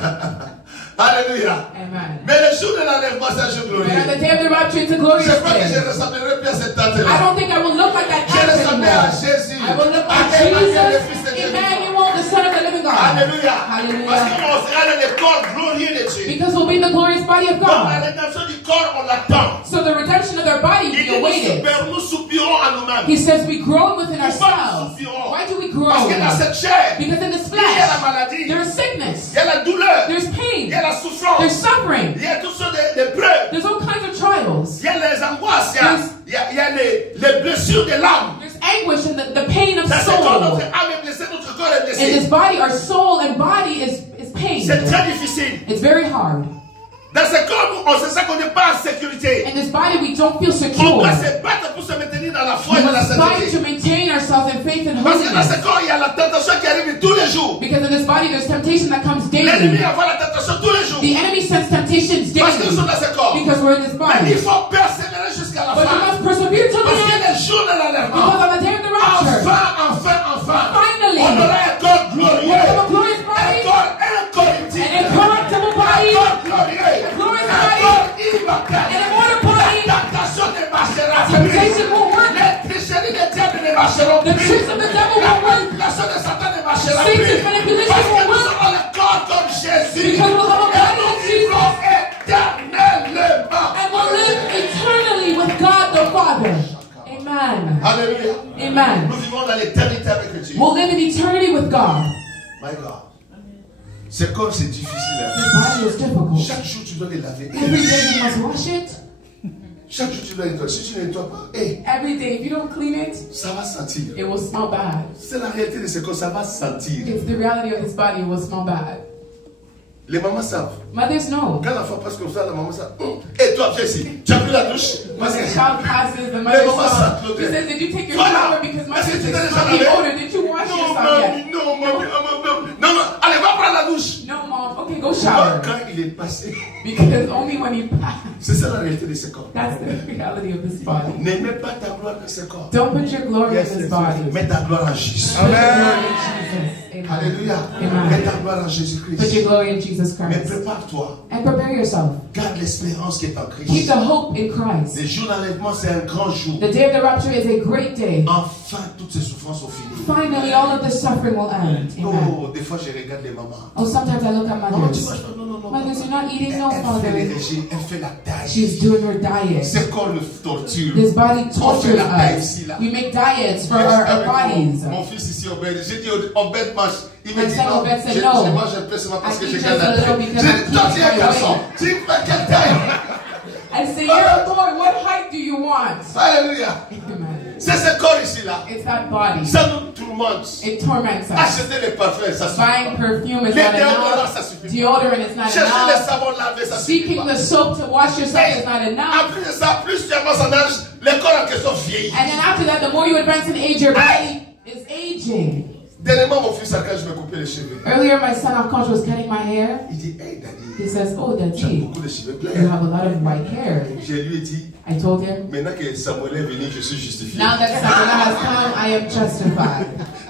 Alléluia. Amen. Mais le jour de l'enlèvement, c'est un jour But on glorieux. the day of the rapture, it's a Je glorious crois que je day. ressemblerai plus à cette I tante-là. don't think I will look like that Je aunt ressemblerai à anymore. Jésus. I will look à like Emmanuel, le Fils Jesus, de Dieu. Emmanuel, the Son of the living God. Alléluia. Parce Hallelujah. qu'on sera dans le corps glorieux de Dieu. Because we'll be in the glorious body of Donc la God. rédemption du corps, on l'attend. So the redemption of their body Il will dit, be awaited. nous soupirons à nous-mêmes. He says we groan within Pourquoi nous ourselves. soupirons? Why do we Parce que dans groan? cette chair, Because in this il y a la flesh, maladie, there's sickness, il y a la douleur, there's il pain, y a la souffrance, there's suffering, il y a toutes sortes d'épreuves, there's all kinds of trials, il y a les angoisses, il y a les blessures de l'âme. there's anguish and the pain of Dans ce corps, soul. notre âme est blessée, notre corps est In this blessé. body, our soul and body is pain. C'est très difficile. It's very hard. Dans ce corps, on sait ça qu'on n'est pas en sécurité. In this body, we don't feel On secure. doit se battre pour se maintenir dans la foi We et dans la must fight to sainteté. maintain ourselves in faith and Parce que dans ce holiness. corps, il y a la tentation qui arrive tous les jours. Because in this body, there's temptation that comes L'ennemi daily. envoie la tentation tous les jours. The enemy sends temptations Parce que nous sommes daily dans ce corps. because we're in this Mais il body. faut persévérer jusqu'à la But you fin. must persevere till Parce the que end. le jour de l'enlèvement, Because on the day of the rapture, enfin, Finally, on aura un corps we glorieux. have a glorious Un body, corps incorruptible. an incorruptible Un body, corps glorieux. glorious Un body, corps immortel. an immortal body. La tentation ne marchera plus. Temptation won't work. Les tricheries des diables ne marcheront The plus. tricks of the devil La won't work. manipulation de Satan ne marchera Satan's plus. manipulation Parce que won't nous work. aurons le corps comme Jésus. Because we'll have a Et body nous like vivrons Jesus. éternellement. And we'll live eternally with God the Father. Amen. Alléluia. Amen. Nous vivons dans l'éternité avec Dieu. We'll live in eternity with God. My God. Ce corps, c'est difficile. This body is difficult. Chaque jour, tu dois les laver. Every day you must wash it. Chaque jour, tu dois les nettoyer. Si tu ne nettoies pas, Every day, if you don't clean it, ça va sentir. it will smell bad. C'est la réalité de ce corps, ça va sentir. It's the reality of this body, it will smell bad. Les mamans savent. Mothers know. Quand l'enfant passe comme ça, la maman savent. Et toi, viens ici. Tu as pris la douche. When the child passes, the Les mother mamans saw. savent She l'odeur. says, did you take your Voilà. shower? Because my Est-ce que tu sister's t'es déjà smelling lavé? odor. Did you wash Non, yourself mamie, yet? non, mamie, non, non, allez, va prendre la douche. No, mom. Okay, go shower. Quand il est passé, Because only when you pass. c'est ça la réalité de ce corps. That's the reality of this body. N'aimez pas ta gloire dans ce corps. Don't put your glory in this body. Mets ta gloire en Jésus. Put your glory in Jesus. Amen. Alléluia. Amen. Mets ta gloire en Put Jésus-Christ. your glory in Jesus Mais Christ. prépare-toi. And prepare yourself. Garde l'espérance qui est en Keep Christ. the hope in Christ. Le jour d'enlèvement, c'est un grand jour. The day of the rapture is a great day. Enfin, toutes ces souffrances sont finies. Finally, all of this suffering will end. Amen. Oh, des fois, je regarde les mamans. Oh, sometimes I look at Maman, tu mothers. manges pas? Non, non, non. Mothers, you're not eating, no, Elle fait father. les régimes, elle fait la taille. She's doing her diet. Ce corps le torture. This body On fait tortures la taille us. ici, là. We make diets for Yes, our avec bodies. mon fils ici, Obed. J'ai dit, Obed mange. Il me My dit son non. Obed said Je no. mange un peu seulement parce I que eat j'ai just gagné a la little taille. because J'ai I'm dit, toi, tu es un keeping my garçon. weight. Tu fais quelle taille? I say, you're a boy, what height do you want? Alléluia. Amen. C'est ce corps ici, là. It's that body. Ça nous tourmente. It torments us. Acheter les parfums, ça suffit Buying pas. perfume is Les not déodorants, ça enough. suffit pas. Deodorant is not Chercher les enough. savons lavés, ça suffit Seeking pas. the soap to wash yourself is not enough. Après ça, plus tu avances en âge, le corps en question vieillit. And then after that, the more you advance in age, your body is aging. Dernièrement, mon fils, quand je me coupais les cheveux, Earlier, my son Alconcho was cutting my hair. il dit, hey, Daddy, He says, oh, tu as Daddy, beaucoup de cheveux you clairs. have a lot of white hair. Je lui ai dit, I told him, maintenant que Samuel est venu, je suis justifié. now that Samuel has come, I am justified.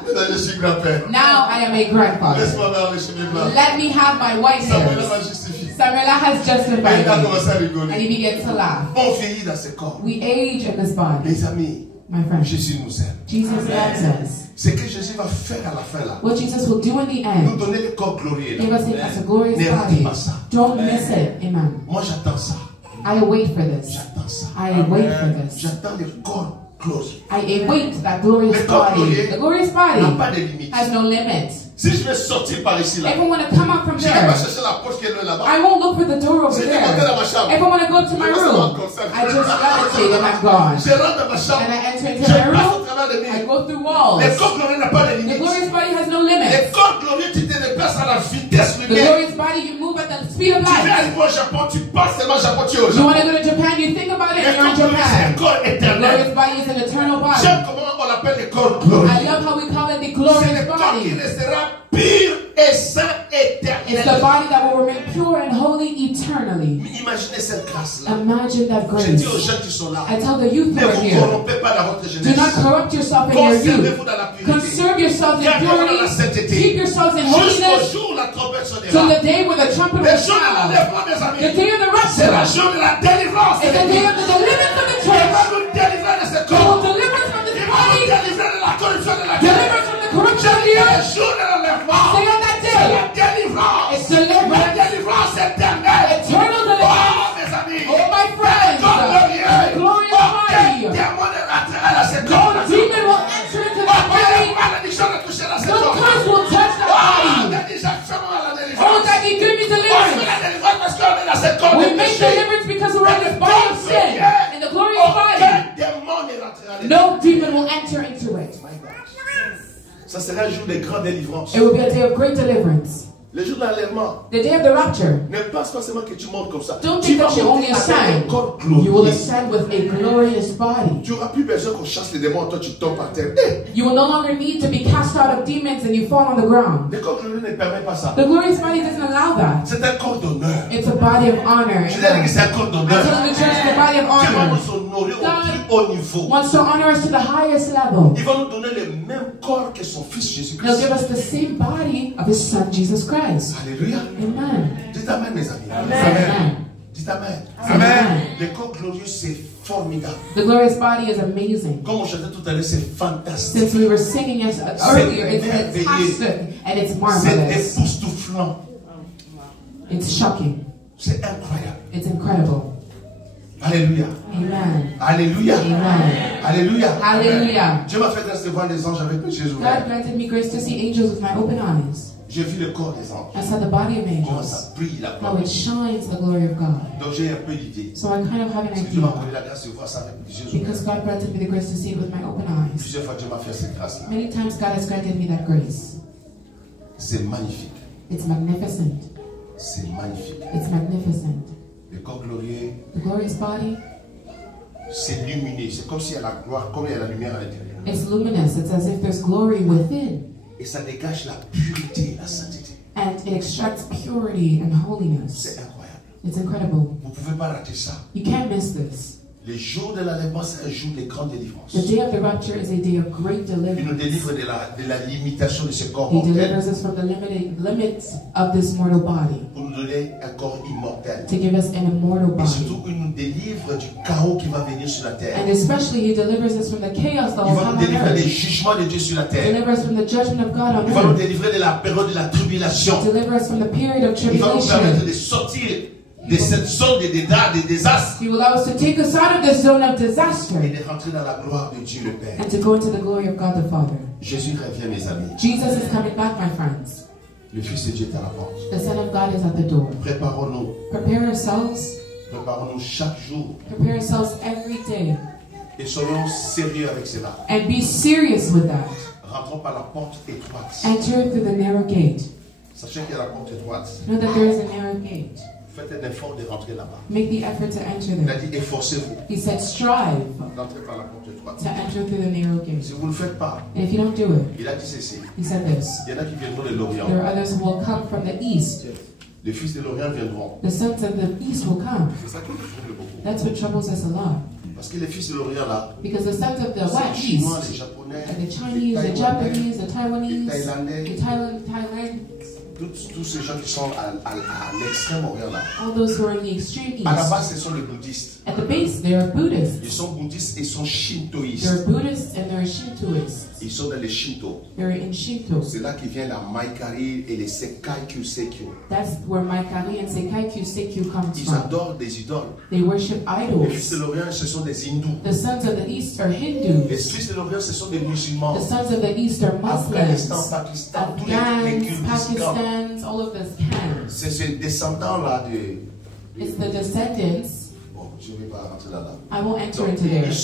Maintenant, je suis grand-père. Now I am a grandfather. Laisse-moi avoir les cheveux blancs. Let me have my white Samuel hairs. m'a justifié. Samuel has Et il a justified me. commencé à And rigoler. he begins to laugh. On vieillit dans ce corps. We age in this body. Les amis, My friend, Jésus nous aime. Jesus loves us. Ce que Jésus va faire à la fin là, What Jesus will do in the nous end, donner le corps glorieux give là. us it as a glorious Ne ratez body. pas ça. Don't miss it. Amen. Moi j'attends ça. I await for this. J'attends ça. I wait for this. J'attends le corps glorieux. I await that glorious body. The glorious N'a body pas de limite. has no limit. Si je vais sortir par ici là, If I want to come out from je ne vais pas there, chercher la porte qui est loin là-bas. I won't look for the door over Si je vais monter there. dans ma chambre, If I want to go to my room, I just meditate and I'm gone. je rentre dans ma chambre, And I enter je into my passe au room, travers de I murs. go through walls. Le corps glorieux n'a pas de The limite. glorious body has no Le limit. corps glorieux, tu te déplaces à la vitesse The lumière. glorious body, you move at the speed of Tu viens light. arriver au Japon, tu penses seulement au Japon, tu es au You want to Japon. go to Japan, you think about it, and Le you're corps in glorieux, c'est un Japan. corps The éternel. glorious body is an eternal body. J'aime comment on l'appelle le corps glorieux. I love how we call it the C'est glorious le corps qui body. restera pur et saint It's the éternel. body that will remain pure and holy eternally. Imaginez cette grâce-là. Imagine that Je dis aux grace. gens qui sont là, I tell the youth ne who are vous here, corrompez pas dans votre do jeunesse. not corrupt yourself in your youth. Conservez-vous dans la purité. Conserve yourselves in Gardez-vous dans la purity. sainteté. Keep yourselves in Jusqu'au holiness jour où la trompette till sonnera. the day where the trumpet Le will jour de sound. l'enlèvement des The amis. day of the C'est la rapture jour de la délivrance. is the day of the deliverance of the Il church. va nous délivrer de ce He will corps. deliver us from this Il va nous body. délivrer de la corruption de la Deliver terre. us from the corruption of the Le earth. jour de l'enlèvement. Say on that C'est la day, délivrance. it's deliverance. La délivrance éternelle. Eternal deliverance. Oh, mes amis. Oh, my friends, Corps glorieux. the glorious Aucun body. démon ne rentrera dans ce No corps. demon will enter into that Aucune body. malédiction ne touchera dans ce No corps. curse will touch that Oh, body. Daddy, j'accepte la Oh, délivrance. Daddy, give me On fait deliverance. la délivrance parce qu'on est dans ce corps We de make péché. deliverance because we're in this body of sin. In the glorious body, Aucun démon ne rentrera dedans. no demon will enter into it. My God. Ça sera un jour de grande délivrance. It will be a day of great deliverance. Le jour de l'enlèvement. The day of the rapture. Ne pense pas seulement que tu montes comme ça. Don't Tu think vas that you monter only avec ascend. un corps You will glorieux. ascend with a glorious body. Tu n'auras plus besoin qu'on chasse les démons. Toi, tu tombes par terre. You will no longer need to be cast out of demons and you fall on the ground. Le corps glorieux ne permet pas ça. The glorious body doesn't allow that. C'est un corps d'honneur. It's a body of honor. Je dis que c'est un corps I d'honneur. tell the church it's a body of Dieu va honor. nous honorer au plus haut niveau. Wants to honor us to the highest level. Il va nous donner le même corps que son fils He'll Jésus-Christ. give us the same body of his son Jesus Christ. Alléluia. Amen. Dites Amen, mes amis. Amen. Dites Amen. Amen. Le corps glorieux, c'est formidable. The glorious body is amazing. Comme on chantait tout à l'heure, c'est fantastique. Since we were singing earlier, it's fantastic and it's C'est marvelous. époustouflant. It's shocking. C'est incroyable. It's incredible. Alléluia. Amen. Alléluia. Amen. Alléluia. Hallelujah. Dieu m'a fait grâce de voir les anges avec les yeux God ouverts. granted me grace to see angels with my open eyes. J'ai vu le corps des anges. I saw the body of Comment angels. ça brille la How gloire. it shines the glory of God. Donc j'ai un peu d'idée. So I kind of have an Parce que Dieu m'a idea. donné la grâce de voir ça avec les yeux ouverts. Because God granted me the grace to see it with my open eyes. Plusieurs fois Dieu m'a fait cette grâce-là. Many times God has granted me that grace. C'est magnifique. It's magnificent. C'est magnifique. It's magnificent. Le corps glorieux, The glorious body, c'est lumineux. C'est comme s'il y a la gloire, comme il y a la lumière à l'intérieur. it's luminous. It's as if there's glory within. Et ça dégage la pureté, la sainteté. And it extracts purity and holiness. C'est incroyable. It's incredible. Vous ne pouvez pas rater ça. You can't miss this. Le jour de l'enlèvement, c'est un jour de grande délivrance. The day of the rapture is a day of great Il nous deliverance. délivre de la limitation de ce corps He mortel delivers us from the limits of this mortal body pour nous donner un corps immortel. to give us an immortal Et body. surtout, il nous délivre du chaos qui va venir sur la terre. And especially, He delivers us from the chaos that Il will va come nous on délivrer des earth. jugements de Dieu sur la terre. Deliver us from the judgment of God on Il va nous earth. délivrer de la période de la tribulation. Deliver us from the period of Il va nous permettre tribulation. de sortir de cette zone de désastre He will allow us to take us out of this zone of disaster et de rentrer dans la gloire de Dieu le Père. and to go into the glory of God the Father. Jésus revient, mes amis. Jesus is coming back, my friends. Le Fils de Dieu est à la porte. The Son of God is at the door. Préparons-nous. Prepare ourselves. Préparons-nous chaque jour. Prepare ourselves every day. Et soyons sérieux avec cela. And be serious with that. Rentrons par la porte étroite. Enter through the narrow gate. Sachez qu'il y a la porte étroite. Know that there is a narrow gate. Faites un effort de rentrer là-bas. Make the effort to enter Il a there. dit efforcez-vous He said, strive d'entrer par la porte étroite. to enter through the narrow gate. Si vous ne le faites pas, And if you don't do it, il a dit ceci. he said this. Il y en a qui viendront de l'Orient. There are others who will come from the east. Les fils de l'Orient viendront. The sons of the east will come. C'est ça qui nous trouble beaucoup. That's what troubles us a lot. Parce que les fils de l'Orient là, Because the sons of the c'est les west Chinois, east, les Japonais, and the les Chinese, the Taïwanais, Japanese, the les Taiwanese, Thaïlandais, the Thailand, tous ces gens qui sont à l'extrême Orient là. all those who are in the extreme À la east. base, ce sont les bouddhistes. At the base, they are Buddhists. Ils sont bouddhistes et ils sont shintoïstes. They're Buddhists and they're Shintoists. Ils sont dans les Shinto. They're in Shinto. C'est là qui vient la Maikari et les Sekai Sekyo. That's where Maikari and Seikaiku Seikyu comes Ils from. adorent des idoles. They worship Les fils de idols. l'Orient, ce sont des hindous. The sons of the east are Les Hindus. fils de l'Orient, ce sont des musulmans. The sons of the east are Afghanistan, Muslims. Pakistan, tous les Afghans, Kyrgyzstan. Pakistans, all of the scans. C'est ces descendants-là de... It's the descendants. Bon, je ne vais pas rentrer là-dedans. I won't enter Donc, into there. ils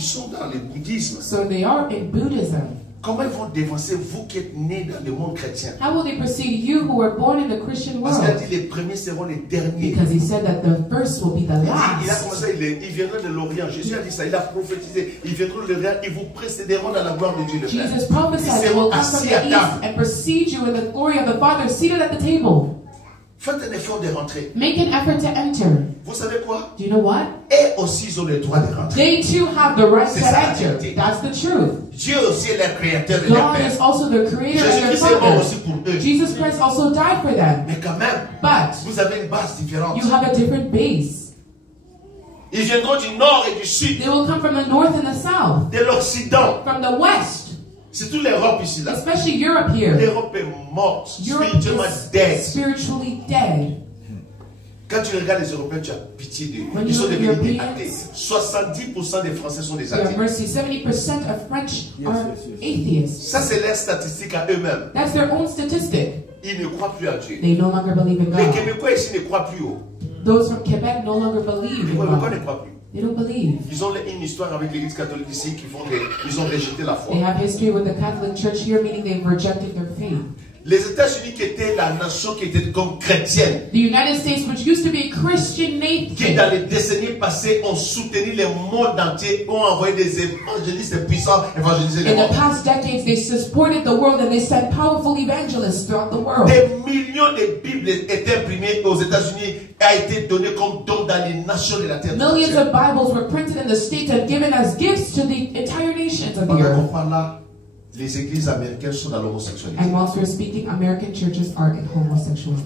sont dans le bouddhisme. So they are in Buddhism. Comment ils vont dévancer vous qui êtes nés dans le monde chrétien? How will they proceed you who were born in the Christian Parce qu'il a world? dit les premiers seront les derniers. Because he said that the first will be the Il a last. commencé, il viendra de l'Orient. Jésus a dit ça, il a prophétisé. Ils viendront de l'Orient, ils vous précéderont dans la gloire de Dieu le Père. Jesus prophesied they will come from the east and precede you in the glory of the Father seated at the table. Faites un effort de rentrer. Make an effort to enter. Vous savez quoi? Do you know what? Et aussi, ils ont le droit de rentrer. They too have the right to C'est ça, la enter. vérité. That's the truth. Dieu aussi est leur créateur et leur God is Père. also their creator and their Jésus-Christ est mort father. aussi pour eux. Jesus Christ also died for them. Mais quand même, But vous avez une base différente. you have a different base. Ils viendront du nord et du sud, They will come from the north and the south, de l'Occident. from the west, C'est toute l'Europe ici là. especially Europe here. L'Europe est morte, Europe spirituellement is dead. spiritually dead. Quand tu regardes les Européens, tu as pitié d'eux. When Ils you sont look at devenus des Europeans, athées. 70% des Français sont des You have athées. mercy. 70% of French are atheists. Ça, c'est leur statistique à eux-mêmes. That's their own statistic. Ils ne croient plus à Dieu. They no longer believe in Les God. Québécois ici ne croient plus. Those from Quebec no longer believe Les in Québécois ne God. croient plus. They don't believe. Ils ont une histoire avec l'église catholique ici ils ont rejeté la foi. They have history with the Catholic Church here, meaning they've rejected their faith. Les États-Unis qui étaient la nation qui était comme chrétienne, The United States, which used to be a Christian qui dans nation, les décennies passées ont soutenu le monde entier, ont envoyé des évangélistes puissants évangéliser le in the monde. past decades, they supported the world and they sent powerful evangelists throughout the world. Des millions de Bibles étaient imprimées aux États-Unis et a été donné comme don dans les nations de la terre. Millions of Bibles were printed in the States and given as gifts to the entire nations of the Pendant qu'on earth. parle là, les églises américaines sont dans l'homosexualité. And whilst we're speaking, American churches are in homosexuality.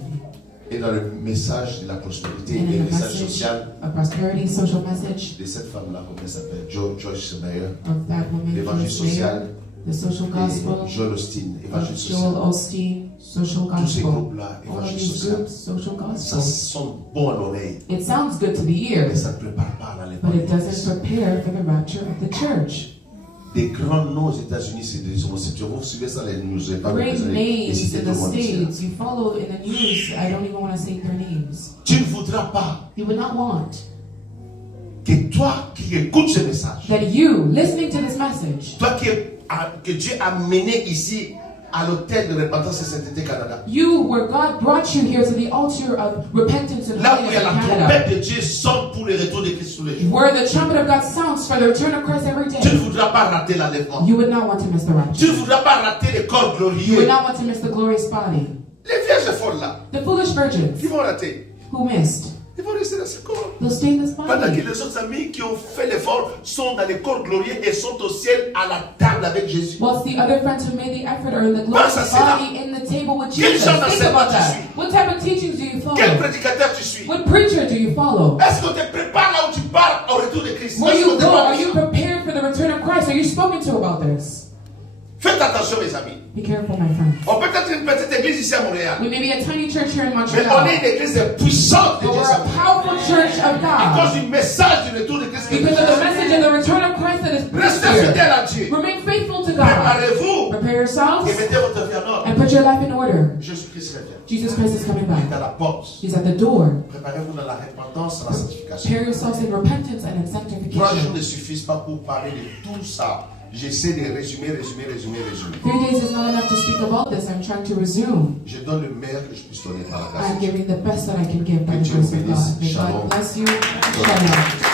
Et dans le message de la prospérité et And le in the message message social of prosperity, social message de cette femme-là, comment elle s'appelle, Joyce Meyer, of that woman, l'évangile Joyce Meyer, social, the social gospel, et Joel Osteen, évangile Joel social. Osteen, social Tous ces gospel. groupes-là, All of évangile these social. groups, social Ça gospel. sonne bon à l'oreille, It sounds good to the ear, mais ça ne prépare pas à l'enlèvement but de it l'Église. doesn't prepare for the rapture of the church. Des grands noms aux États-Unis, c'est des homosexuels. Vous suivez ça, les news. Je vais pas Great vous names citer in tout the le monde ici. States, you follow in the news, I don't even want to say their names. Tu ne voudras pas You would not want que toi qui écoutes ce message, that you, listening to this message, toi que Dieu a mené ici à l'hôtel de repentance et sainteté Canada, you, where God brought you here to the altar of repentance and là où il y holiness a in la Canada, trompette de Dieu sonne pour le retour de Christ tous les jours. where the trumpet of God sounds for the return of Christ every Tu ne day, voudras pas rater l'enlèvement. you would not want to miss the Tu rapture. ne voudras pas rater le corps You would glorieux. not want to miss the glorious body. Les vierges folles là, The foolish virgins ils vont rater. who missed, Ils vont rester dans ce corps. they'll stay in this Pendant que body. les autres amis qui ont fait l'effort sont dans les corps glorieux et sont au ciel à la table avec Jésus. Whilst the other friends who made the effort are in the glorious Pense à cela. body in the table with Quel Jesus. genre Think d'enseignement about tu that. suis? What type of teachings do you follow? Quel prédicateur tu suis? What preacher do you follow? Est-ce qu'on te prépare là où tu pars au retour de Christ? Where Est-ce qu'on you te go, parle are de you ça? prepared for the return of Christ? Are you spoken to about this? Faites attention mes amis. Be careful, my friend. On peut être une petite église ici à Montréal. We may be a tiny church here in Mais on Montreal, est une église puissante de but Dieu. we're a powerful church of À cause God du message du retour de Christ. because of the message of the return of Christ that is preached Restez here. fidèles à Dieu. Remain faithful to God. Préparez-vous Prepare yourselves et mettez votre vie en ordre. and put your life in order. Jésus-Christ revient. Jesus Christ is coming Il est à back. la porte. He's at the door. Préparez-vous dans la repentance, dans la sanctification. Prepare yourselves in repentance and in 3 jours sanctification. ne suffisent pas pour parler de tout ça. J'essaie de résumer. 3 days is not enough to speak about this. I'm trying to resume. Je donne le meilleur que je puisse donner par la grâce. I'm giving the best that I can give by Que the Dieu grace of bénisse. God. May Shalom. God bless you. Shalom.